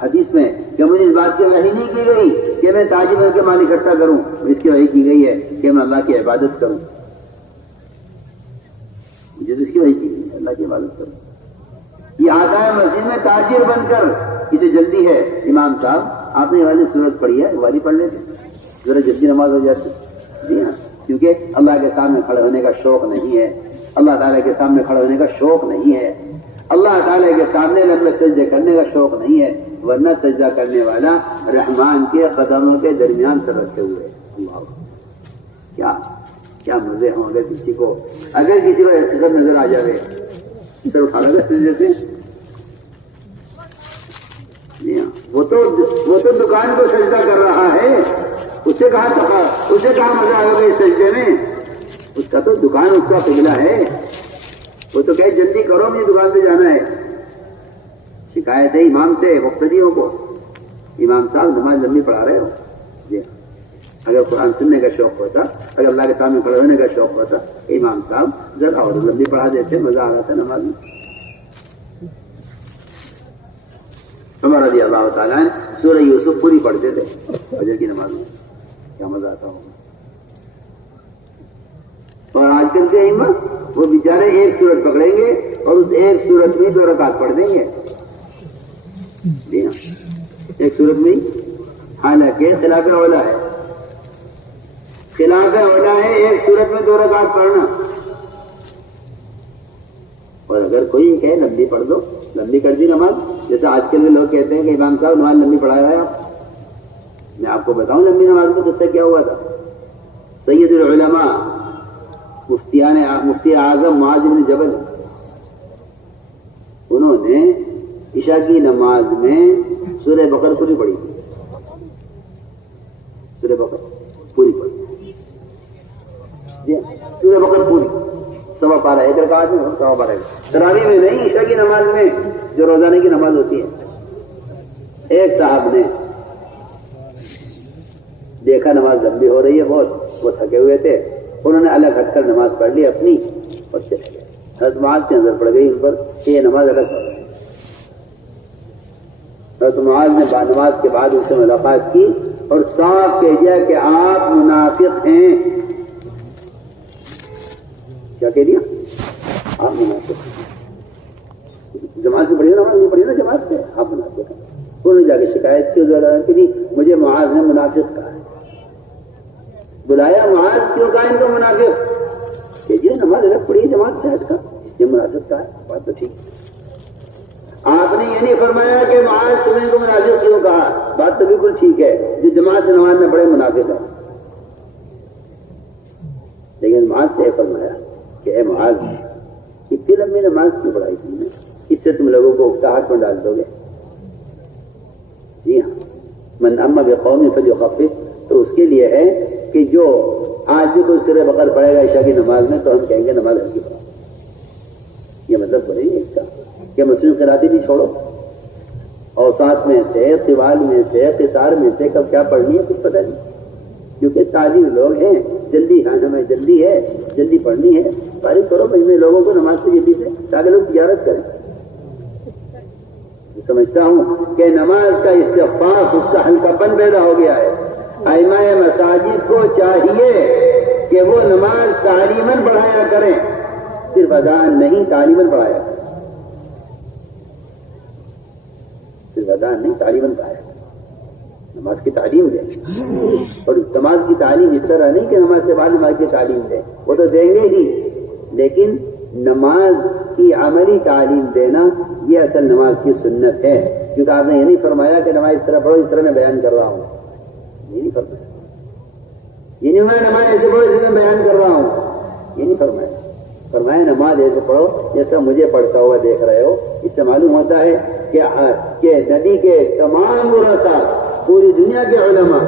حدیث میں کہ مجھے اس بات کی وحی نہیں کی گئی کہ میں تاجر بن کے مال اکٹھا کروں، اس کی وحی کی گئی ہے کہ میں اللہ کی عبادت کروں. مجھے تو اس کی وحی کی گئی ہے اللہ کی عبادت کروں. یہ آتا ہے مسجد میں تاجر بن کر، اسے جلدی ہے. امام صاحب آپ نے یہ والی صورت پڑھی ہے، والی پڑھ لیتے ذرا جلدی نماز ہو جاتی. جی ہاں، کیونکہ اللہ کے سامنے کھڑے ہونے کا شوق نہیں ہے، اللہ تعالیٰ کے سامنے کھڑے ہونے کا شوق نہیں ہے، اللہ تعالیٰ کے سامنے لمبے سجدے کرنے کا شوق نہیں ہے. ورنہ سجدہ کرنے والا رحمان کے قدموں کے درمیان سے رکھے ہوئے. اللہ کیا مزے ہوں اگر کسی کو حقیقت نظر آ جائے، سر اٹھا لگا سجدے سے. وہ تو دکان کو سجدہ کر رہا ہے، اسے کہاں مزہ آئے گا اس سجدے میں؟ اس کا تو دکان اس کا قبلہ ہے. وہ تو کہے جلدی کرو مجھے دکان پہ جانا ہے. شکایت ہے امام سے مقتدیوں کو، امام صاحب نماز لمبی پڑھا رہے ہو. اگر قرآن سننے کا شوق ہوتا، اگر اللہ کے سامنے کھڑے ہونے کا شوق ہوتا، امام صاحب ذرا اور لمبی پڑھا دیتے، مزہ آ رہا تھا نماز میں. عمر رضی اللہ تعالیٰ سورہ یوسف پوری پڑھتے تھے فجر کی نماز میں، کیا مزہ آتا ہوگا. اور آج کل کے ائمہ وہ بیچارے ایک سورت پکڑیں گے اور اس ایک سورت میں 2 رکعت پڑھ دیں گے. جی ہاں، ایک سورت میں، حالانکہ خلاف اولا ہے، خلاف اولا ہے ایک سورت میں 2 رکعت پڑھنا. اور اگر کوئی کہے لمبی پڑھ دو، لمبی کر دی نماز، جیسے آج کل کے لوگ کہتے ہیں کہ امام صاحب نماز لمبی پڑھایا ہے. میں آپ کو بتاؤں لمبی نماز میں قصہ کیا ہوا تھا. سید العلماء مفتی اعظم معاذ بن جبل، انہوں نے عشاء کی نماز میں سورہ بقرہ پوری پڑھی، سورہ بقرہ پوری پڑھی. جی سورہ بقرہ پوری، 1.25 پارہ، 1 رکعت میں 1.25 پارہ. تراویح میں نہیں، عشاء کی نماز میں جو روزانے کی نماز ہوتی ہے. ایک صاحب نے دیکھا نماز لمبی ہو رہی ہے بہت، وہ تھکے ہوئے تھے، انہوں نے الگ ہٹ کر نماز پڑھ لی اپنی اور چلے گئے. حضرت معاذ کی نظر پڑ گئی ان پر کہ یہ نماز الگ پڑھ رہے ہیں. حضرت معاذ نے نماز کے بعد ان سے ملاقات کی اور صاف کہہ دیا کہ آپ منافق ہیں. کیا کہہ دیا؟ آپ منافق ہیں. جماعت سے پڑھی نماز نہیں پڑھی نا جماعت سے، آپ منافق ہیں. انہوں نے جا کے شکایت کی کہ مجھے معاذ نے منافق کہا ہے. بلایا، معاذ کیوں کہا ان کو منافق؟ کہ جی نماز الگ پڑھی جماعت سے ہٹ کر، اس لیے منافق کہا ہے. بات تو ٹھیک ہے. آپ نے یہ نہیں فرمایا کہ معاذ تمہیں کو منافق کیوں کہا. بات تو بالکل ٹھیک ہے، جو جماعت سے نماز میں بڑے منافق ہے. لیکن معاذ سے فرمایا کہ اے معاذ، اتنی لمبی نماز کیوں پڑھائی تم نے؟ اس سے تم لوگوں کو اکتاہٹ میں ڈال دو گے. جی ہاں، من اما بقوم فلیخفف، تو اس کے لیے ہے کہ جو آج بھی کوئی سورہ بقرہ پڑھے گا عشاء کی نماز میں تو ہم کہیں گے نماز ہلکی پڑھو. یہ مطلب بڑی ہے اس کا کہ مسلم قراءتی بھی چھوڑو، اور ساتھ میں سے طوال میں سے قصار میں سے کب کیا پڑھنی ہے کچھ پتہ نہیں. کیونکہ تاجر لوگ ہیں، جلدی ہمیں جلدی ہے، جلدی پڑھنی ہے. فارغ کرو مجمع لوگوں کو نماز سے جلدی سے، تاکہ لوگ تجارت کریں. سمجھتا ہوں کہ نماز کا استغفار، اس کا ہلکا پن پیدا ہو گیا ہے. ائمہ مساجد کو چاہیے کہ وہ نماز تعلیماً پڑھایا کریں، صرف اذان نہیں، تعلیماً پڑھایا کریں. صرف اذان نہیں، تعلیماً پڑھایا کریں. نماز کی تعلیم دیں. اور نماز کی تعلیم اس طرح نہیں کہ نماز سے بعد نماز کی تعلیم دیں، وہ تو دیں گے ہی، لیکن نماز کی عملی تعلیم دینا یہ اصل نماز کی سنت ہے. کیونکہ آپ نے یہ نہیں فرمایا کہ نماز اس طرح پڑھو اس طرح میں بیان کر رہا ہوں. یہ نہیں فرمایا. یہ نہیں میں نماز ایسے پڑھو اس میں بیان کر رہا ہوں، یہ نہیں فرمایا. فرمایا نماز ایسے پڑھو جیسا مجھے پڑھتا ہوا دیکھ رہے ہو. اس سے معلوم ہوتا ہے کہ نبی کے تمام ورثاء، پوری دنیا کے علماء،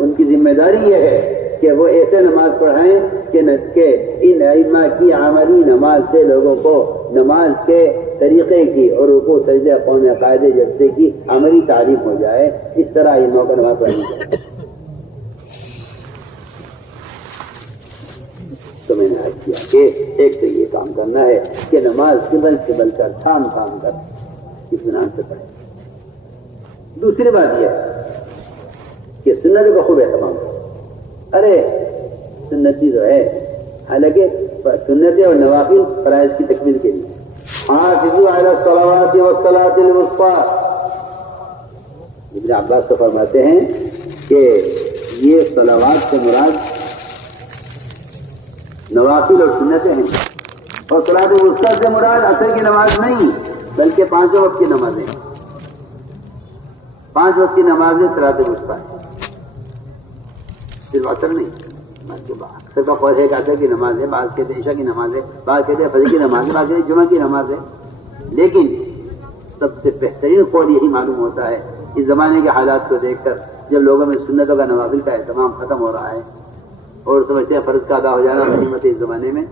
ان کی ذمہ داری یہ ہے کہ وہ ایسے نماز پڑھائیں کہ ان ائمہ کی عملی نماز سے لوگوں کو نماز کے طریقے کی اور رکوع سجدے قوم قاعدے جلسے کی عملی تعلیم ہو جائے. اس طرح ائمہ کو نماز پڑھنی چاہیے. تو میں نے عرض کیا کہ ایک تو یہ کام کرنا ہے کہ نماز قبل کر تھام کر اطمینان سے پڑھے. دوسری بات یہ ہے کہ سنتوں کا خوب اہتمام کرو. ارے سنتی جو ہے، حالانکہ سنتیں اور نوافل فرائض کی تکمیل کے لیے حافظوا علی الصلوات والصلاۃ الوسطی. ابن عباس تو فرماتے ہیں کہ یہ صلوات سے مراد نوافل اور سنتیں ہیں، اور صلاۃ الوسطی سے مراد عصر کی نماز نہیں بلکہ 5 وقت کی نمازیں. 5 وقت کی نمازیں صلاۃ الوسطی ہے، صرف عصر نہیں. اکثر کا قول ہے کہ عصر کی نماز ہے، بعض کہتے ہیں عشاء کی نماز ہے، بعض کہتے ہیں فجر کی نماز ہے، بعض کہتے ہیں جمعہ کی نماز ہے. لیکن سب سے بہترین قول یہی معلوم ہوتا ہے اس زمانے کے حالات کو دیکھ کر، جب لوگوں میں سنتوں کا نوافل کا اہتمام ختم ہو رہا ہے اور سمجھتے ہیں فرض کا ادا ہو جانا غنیمت ہے اس زمانے میں،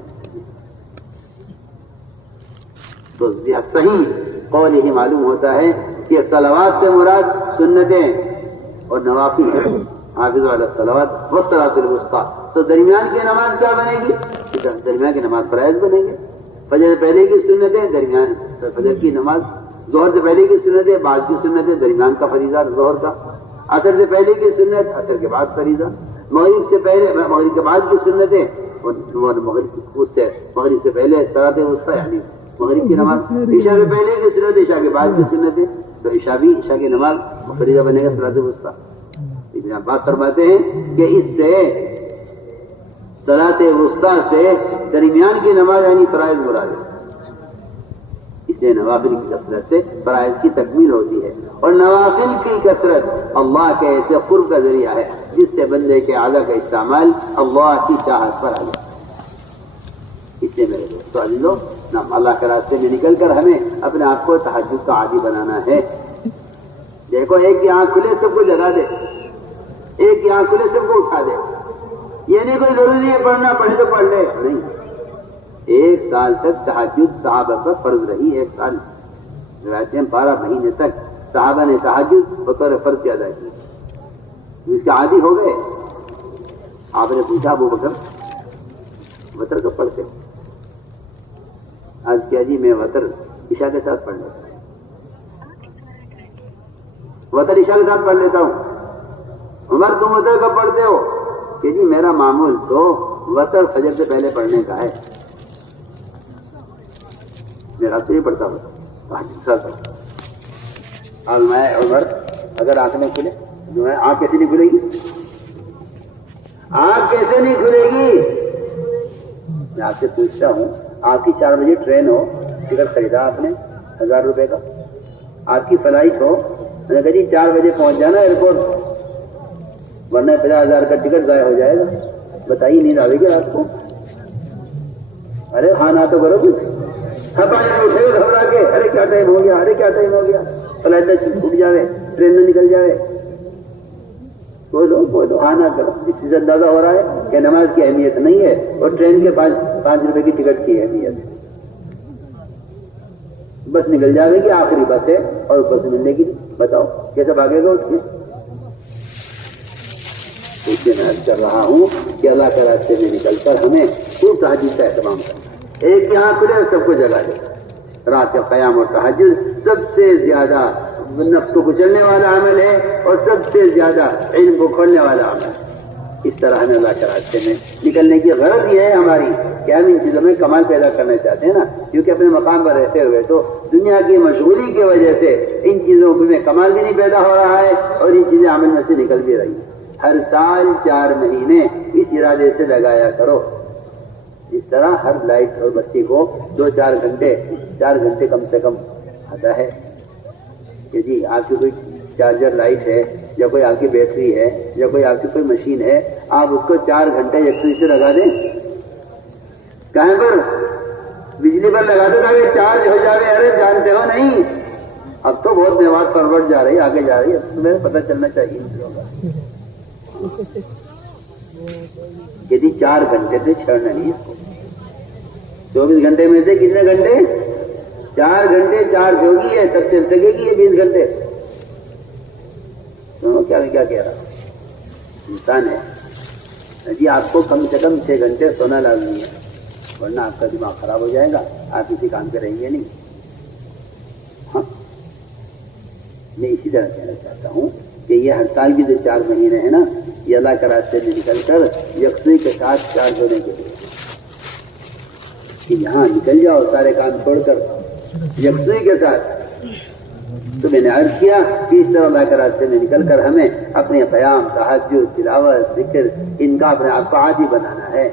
تو صحیح قول یہی معلوم ہوتا ہے کہ صلوات سے مراد سنتیں اور نوافل ہیں. حافظوا علی الصلوات والصلاۃ الوسطیٰ. تو درمیان کی نماز کیا بنے گی؟ درمیان کی نماز فرائض بنے گی. فجر سے پہلے کی سنتیں، درمیان فجر کی نماز. ظہر سے پہلے کی سنتیں، بعد کی سنتیں، درمیان کا فریضہ ظہر کا. عصر سے پہلے کی سنت، عصر کے بعد فریضہ. مغرب سے پہلے، مغرب کے بعد کی سنتیں، مغرب سے پہلے صلاۃ وسطیٰ یعنی مغرب کی نماز. عشاء سے پہلے کی سنت، عشاء کے بعد کی سنتیں، تو عشاء بھی، عشاء کی نماز فریضہ بنے گا صلاۃ وسطیٰ. ابن عباس فرماتے ہیں کہ اس سے صلاۃ وسطیٰ سے درمیان کی نماز یعنی فرائض مراد ہے. اس لیے نوافل کی کثرت سے فرائض کی تکمیل ہوتی ہے. اور نوافل کی کثرت اللہ کے ایسے قرب کا ذریعہ ہے جس سے بندے کے اعلیٰ کا استعمال اللہ کی چاہت پر آ جائے. اس لیے میرے دوستو عزیزو، اللہ کے راستے میں نکل کر ہمیں اپنے آپ کو تہجد کا عادی بنانا ہے. دیکھو، ایک کی آنکھ کھلے سب کو جگا دے، ایک کی آنکھ کھلے سب کو اٹھا دے. یہ نہیں کوئی ضروری نہیں ہے پڑھنا، پڑھے تو پڑھ لے، نہیں. 1 سال تک تہجد صحابہ پر فرض رہی. 1 سال روایتیں 12 مہینے تک صحابہ نے تہجد بطور فرض کی ادا کی. اس کے عادی ہو گئے. آپ نے پوچھا ابو بکر وتر کب پڑھتے؟ آج کیا جی میں وتر عشاء کے ساتھ پڑھ لیتا ہوں. وتر عشاء کے ساتھ پڑھ لیتا ہوں. عمر تم وتر کب پڑھتے ہو؟ کہ جی میرا معمول تو وتر فجر سے پہلے پڑھنے کا ہے. میں رات نہیں پڑھتا ہوں. اور میں عمر اگر آنکھ نہیں کھلے جو ہے، آنکھ کیسے نہیں کھلے گی؟ آنکھ کیسے نہیں کھلے گی؟ میں آپ سے پوچھتا ہوں، آپ کی 4 بجے ٹرین ہو، ٹکٹ خریدا آپ نے 1000 روپے کا. آپ کی فلائٹ ہو، میں نے کہا جی 4 بجے پہنچ جانا ایئرپورٹ، ورنہ 50,000 کا ٹکٹ ضائع ہو جائے گا. بتائیے نیند آئے گی رات کو؟ ارے ہاں نہ تو کرو کچھ. اٹھے گا گھبرا کے، ارے کیا ٹائم ہو گیا، ارے کیا ٹائم ہو گیا، فلائٹ نہ چھوٹ جاوے، ٹرین نہ نکل جاوے. کوئی تو ہاں نہ کرو. اس سے اندازہ ہو رہا ہے کہ نماز کی اہمیت نہیں ہے اور ٹرین کے 5 روپے کی ٹکٹ کی اہمیت ہے. بس نکل جاوے گی، آخری بس ہے اور بس ملنے کی. بتاؤ کیسے بھاگے گا اس کے؟ اس لیے میں کر رہا ہوں کہ اللہ کے راستے میں نکل کر ہمیں خوب تہجد کا اہتمام کرنا. ایک یہاں کھلے اور سب کو جگا دے. رات کا قیام اور تہجد سب سے زیادہ نفس کو کچلنے والا عمل ہے اور سب سے زیادہ علم کو کھولنے والا عمل ہے. اس طرح ہمیں اللہ کے راستے میں نکلنے کی غرض یہ ہے ہماری کہ ہم ان چیزوں میں کمال پیدا کرنا چاہتے ہیں نا. کیونکہ اپنے مقام پر رہتے ہوئے تو دنیا کی مشغولی کی وجہ سے ان چیزوں میں کمال بھی نہیں پیدا ہو رہا ہے اور ان چیزیں عمل میں سے نکل بھی رہی ہیں. ہر سال 4 مہینے اس ارادے سے لگایا کرو. اس طرح ہر لائٹ اور بتی کو 2-4 گھنٹے 4 گھنٹے کم سے کم آتا ہے کہ جی آپ کی کوئی چارجر لائٹ ہے یا کوئی آپ کی بیٹری ہے یا کوئی آپ کی کوئی مشین ہے، آپ اس کو 4 گھنٹے یکسوئی سے لگا دیں. کہاں پر؟ بجلی پر لگا دیں تاکہ چارج ہو جائے. ارے جانتے ہو نہیں، اب تو بہت نماز فارورڈ جا رہی ہے، آگے جا رہی ہے. تمہیں پتہ چلنا چاہیے یدی 4 گھنٹے سے چھڑنا نہیں ہے. 24 گھنٹے میں سے کتنے گھنٹے؟ 4 گھنٹے چارج ہوگی ہے تب چل سکے گی یہ 20 گھنٹے. کیا کہہ رہا انسان ہے جی، آپ کو کم سے کم 6 گھنٹے سونا لازمی ہے، ورنہ آپ کا دماغ خراب ہو جائے گا، آپ کسی کام پہ رہیں گے نہیں. ہاں میں اسی طرح کہنا چاہتا ہوں کہ یہ ہر سال کی جو 4 مہینے ہیں نا، یہ اللہ کے راستے میں نکل کر یکسوئی کے ساتھ چارج ہونے کے لیے کہ یہاں نکل جاؤ سارے کام چھوڑ کر یکسوئی کے ساتھ. تو میں نے عرض کیا کہ اس طرح اللہ کے راستے میں نکل کر ہمیں اپنے قیام، تہجد، تلاوت، ذکر ان کا اپنے آپ کو عادی بنانا ہے.